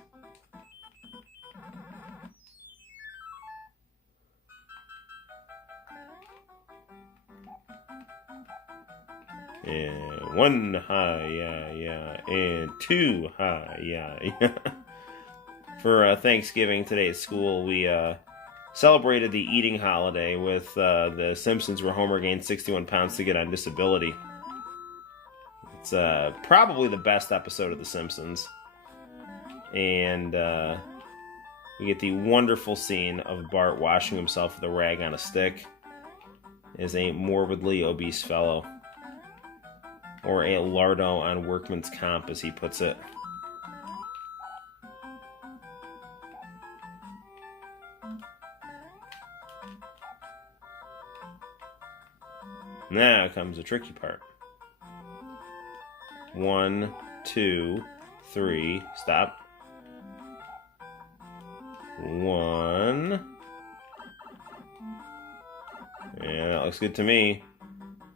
And 1 high, yeah, and 2 high, yeah. For Thanksgiving today at school, we celebrated the eating holiday with The Simpsons, where Homer gained 61 pounds to get on disability. It's probably the best episode of The Simpsons. And we get the wonderful scene of Bart washing himself with a rag on a stick as a morbidly obese fellow. Or a lardo on workman's comp, as he puts it. Now comes the tricky part. 1, 2, 3, stop. 1. Yeah, that looks good to me.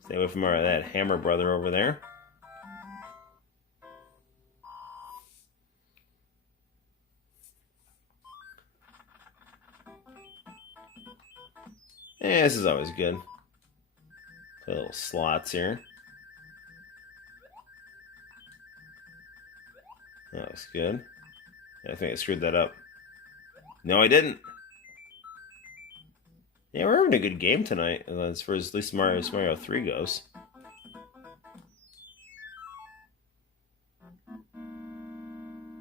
Stay away from that hammer brother over there. Yeah, this is always good. Play little slots here. That looks good. I think I screwed that up. No, I didn't. Yeah, we're having a good game tonight, as far as at least Mario 3 goes.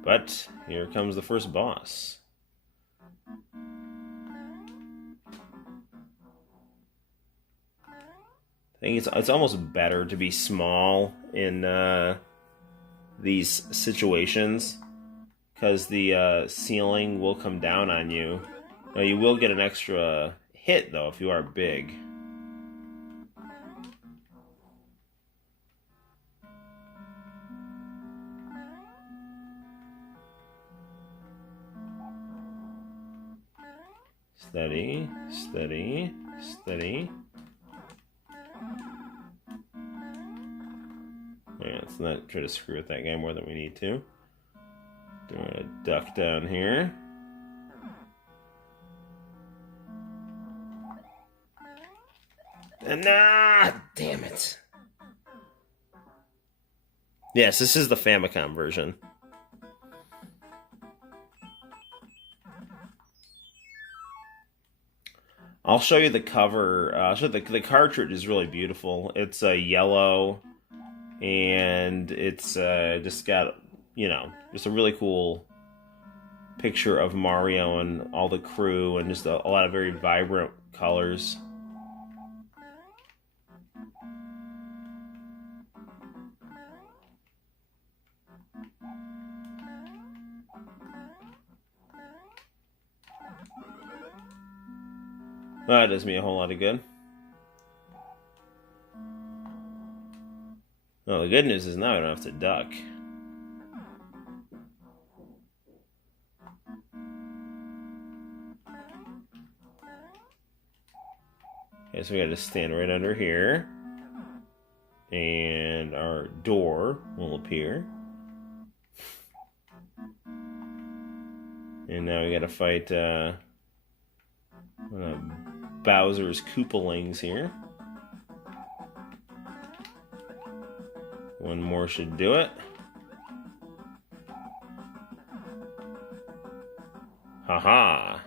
But here comes the first boss. I think it's almost better to be small in these situations, because the ceiling will come down on you. Now, you will get an extra hit, though, if you are big. Steady, steady, steady. Yeah, let's not try to screw with that guy more than we need to. Doing a duck down here. And damn it. Yes, this is the Famicom version. I'll show you the cover. The cartridge is really beautiful. It's yellow, and it's just got, just a really cool picture of Mario and all the crew, and just a lot of very vibrant colors. Well, that does me a whole lot of good. Well, the good news is now I don't have to duck. Okay, so we gotta stand right under here. And our door will appear. And now we gotta fight Bowser's Koopalings here. One more should do it. Haha.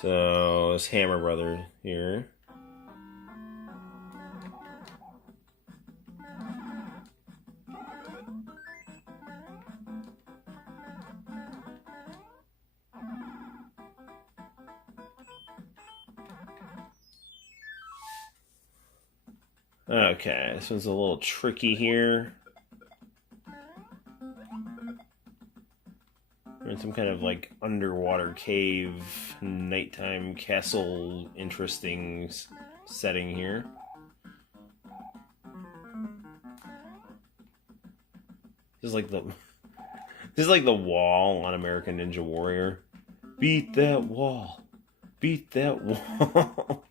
So this Hammer Brother here. Okay, this one's a little tricky here. We're in some kind of like underwater cave, nighttime castle, interesting setting here. This is like the wall on American Ninja Warrior. Beat that wall. Beat that wall.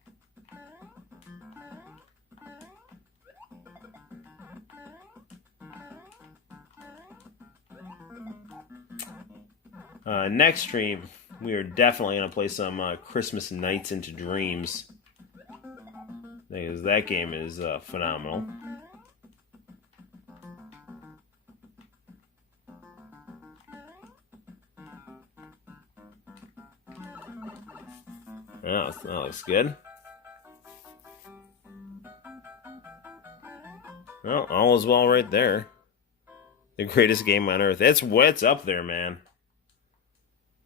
Next stream, we are definitely going to play some Christmas Nights into Dreams. Because that game is phenomenal. Oh, that looks good. Well, all is well right there. The greatest game on earth. It's what's up there, man.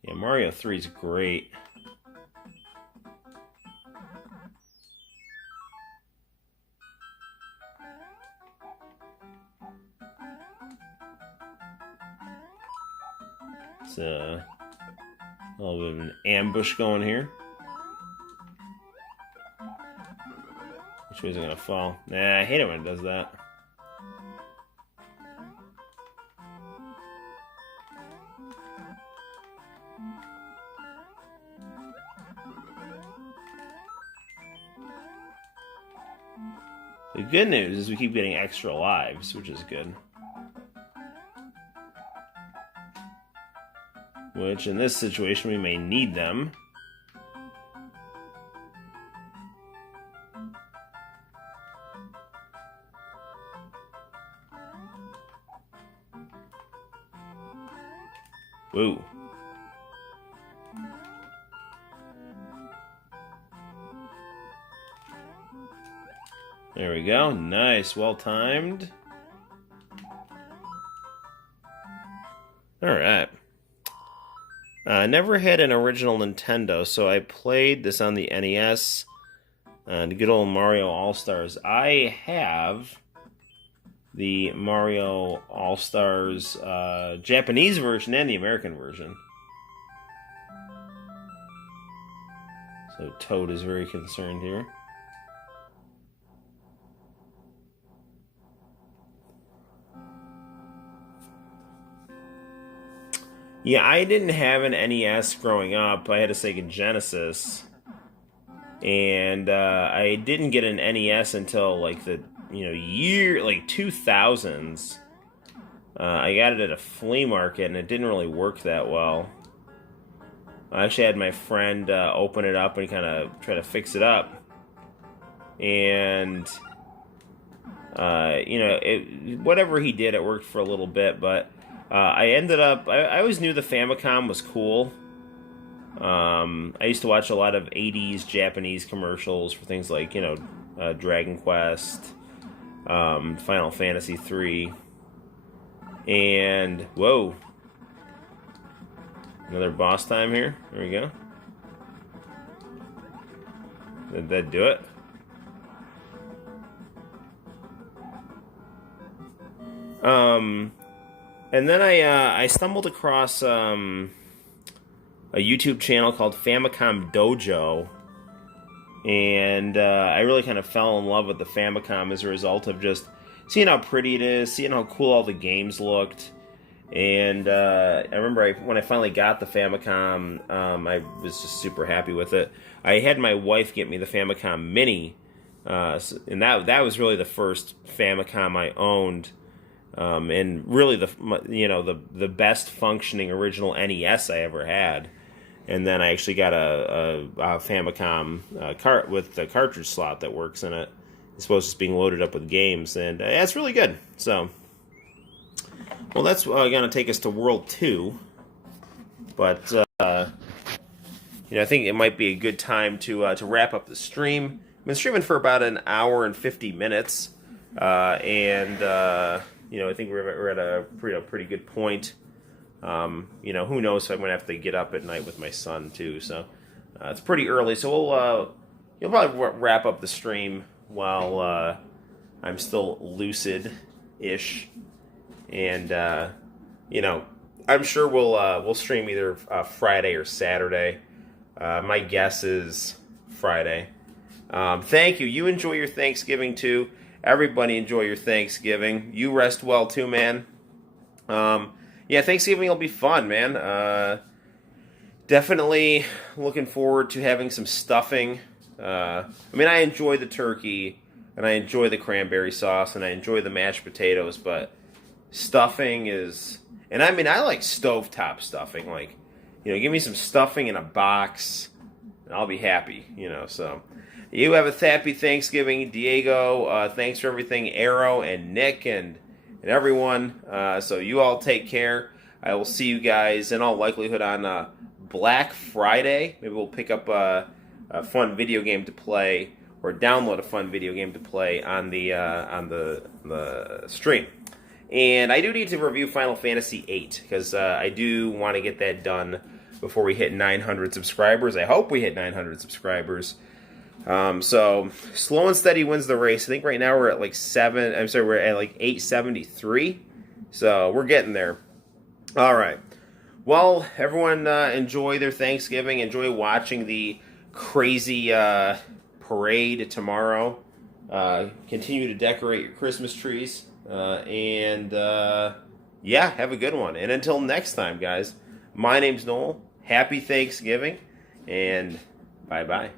Yeah, Mario 3 is great. It's a little bit of an ambush going here. Which way is it gonna fall? Nah, I hate it when it does that. The good news is we keep getting extra lives, which is good. Which, in this situation, we may need them. Whoa. There we go. Nice. Well timed. Alright. I never had an original Nintendo, so I played this on the NES. The good old Mario All-Stars. I have the Mario All-Stars Japanese version and the American version. So Toad is very concerned here. Yeah, I didn't have an NES growing up. I had a Sega Genesis. And I didn't get an NES until like the year like 2000s. I got it at a flea market and it didn't really work that well. I actually had my friend open it up and kind of try to fix it up. And whatever he did, it worked for a little bit, but I ended up... I always knew the Famicom was cool. I used to watch a lot of 80s Japanese commercials for things like, Dragon Quest, Final Fantasy III. And, whoa. Another boss time here. There we go. Did that do it? And then I stumbled across a YouTube channel called Famicom Dojo, and I really kind of fell in love with the Famicom as a result of just seeing how pretty it is, seeing how cool all the games looked. And I remember when I finally got the Famicom, I was just super happy with it. I had my wife get me the Famicom Mini, and that was really the first Famicom I owned, and really the best functioning original NES I ever had. And then I actually got a Famicom cart with the cartridge slot that works in it. It's supposed to just being loaded up with games, and it's really good. So. Well, that's going to take us to World 2, but I think it might be a good time to wrap up the stream. I've been streaming for about an hour and 50 minutes, and I think we're at a pretty good point. Who knows if I'm going to have to get up at night with my son too, so it's pretty early. So you'll probably wrap up the stream while I'm still lucid-ish. And I'm sure we'll stream either Friday or Saturday. My guess is Friday. Thank you. You enjoy your Thanksgiving too. Everybody enjoy your Thanksgiving. You rest well too, man. Thanksgiving will be fun, man. Definitely looking forward to having some stuffing. I enjoy the turkey, and I enjoy the cranberry sauce, and I enjoy the mashed potatoes, but stuffing is, and I like stovetop stuffing. Like, give me some stuffing in a box, and I'll be happy. So you have a happy Thanksgiving, Diego. Thanks for everything, Arrow and Nick and everyone. So you all take care. I will see you guys in all likelihood on Black Friday. Maybe we'll pick up a fun video game to play, or download a fun video game to play on the stream. And I do need to review Final Fantasy VIII, because I do want to get that done before we hit 900 subscribers. I hope we hit 900 subscribers. So, slow and steady wins the race. I think right now we're at we're at like 873. So, we're getting there. All right. Well, everyone enjoy their Thanksgiving. Enjoy watching the crazy parade tomorrow. Continue to decorate your Christmas trees. Have a good one. And until next time, guys, my name's Noel. Happy Thanksgiving, and bye-bye.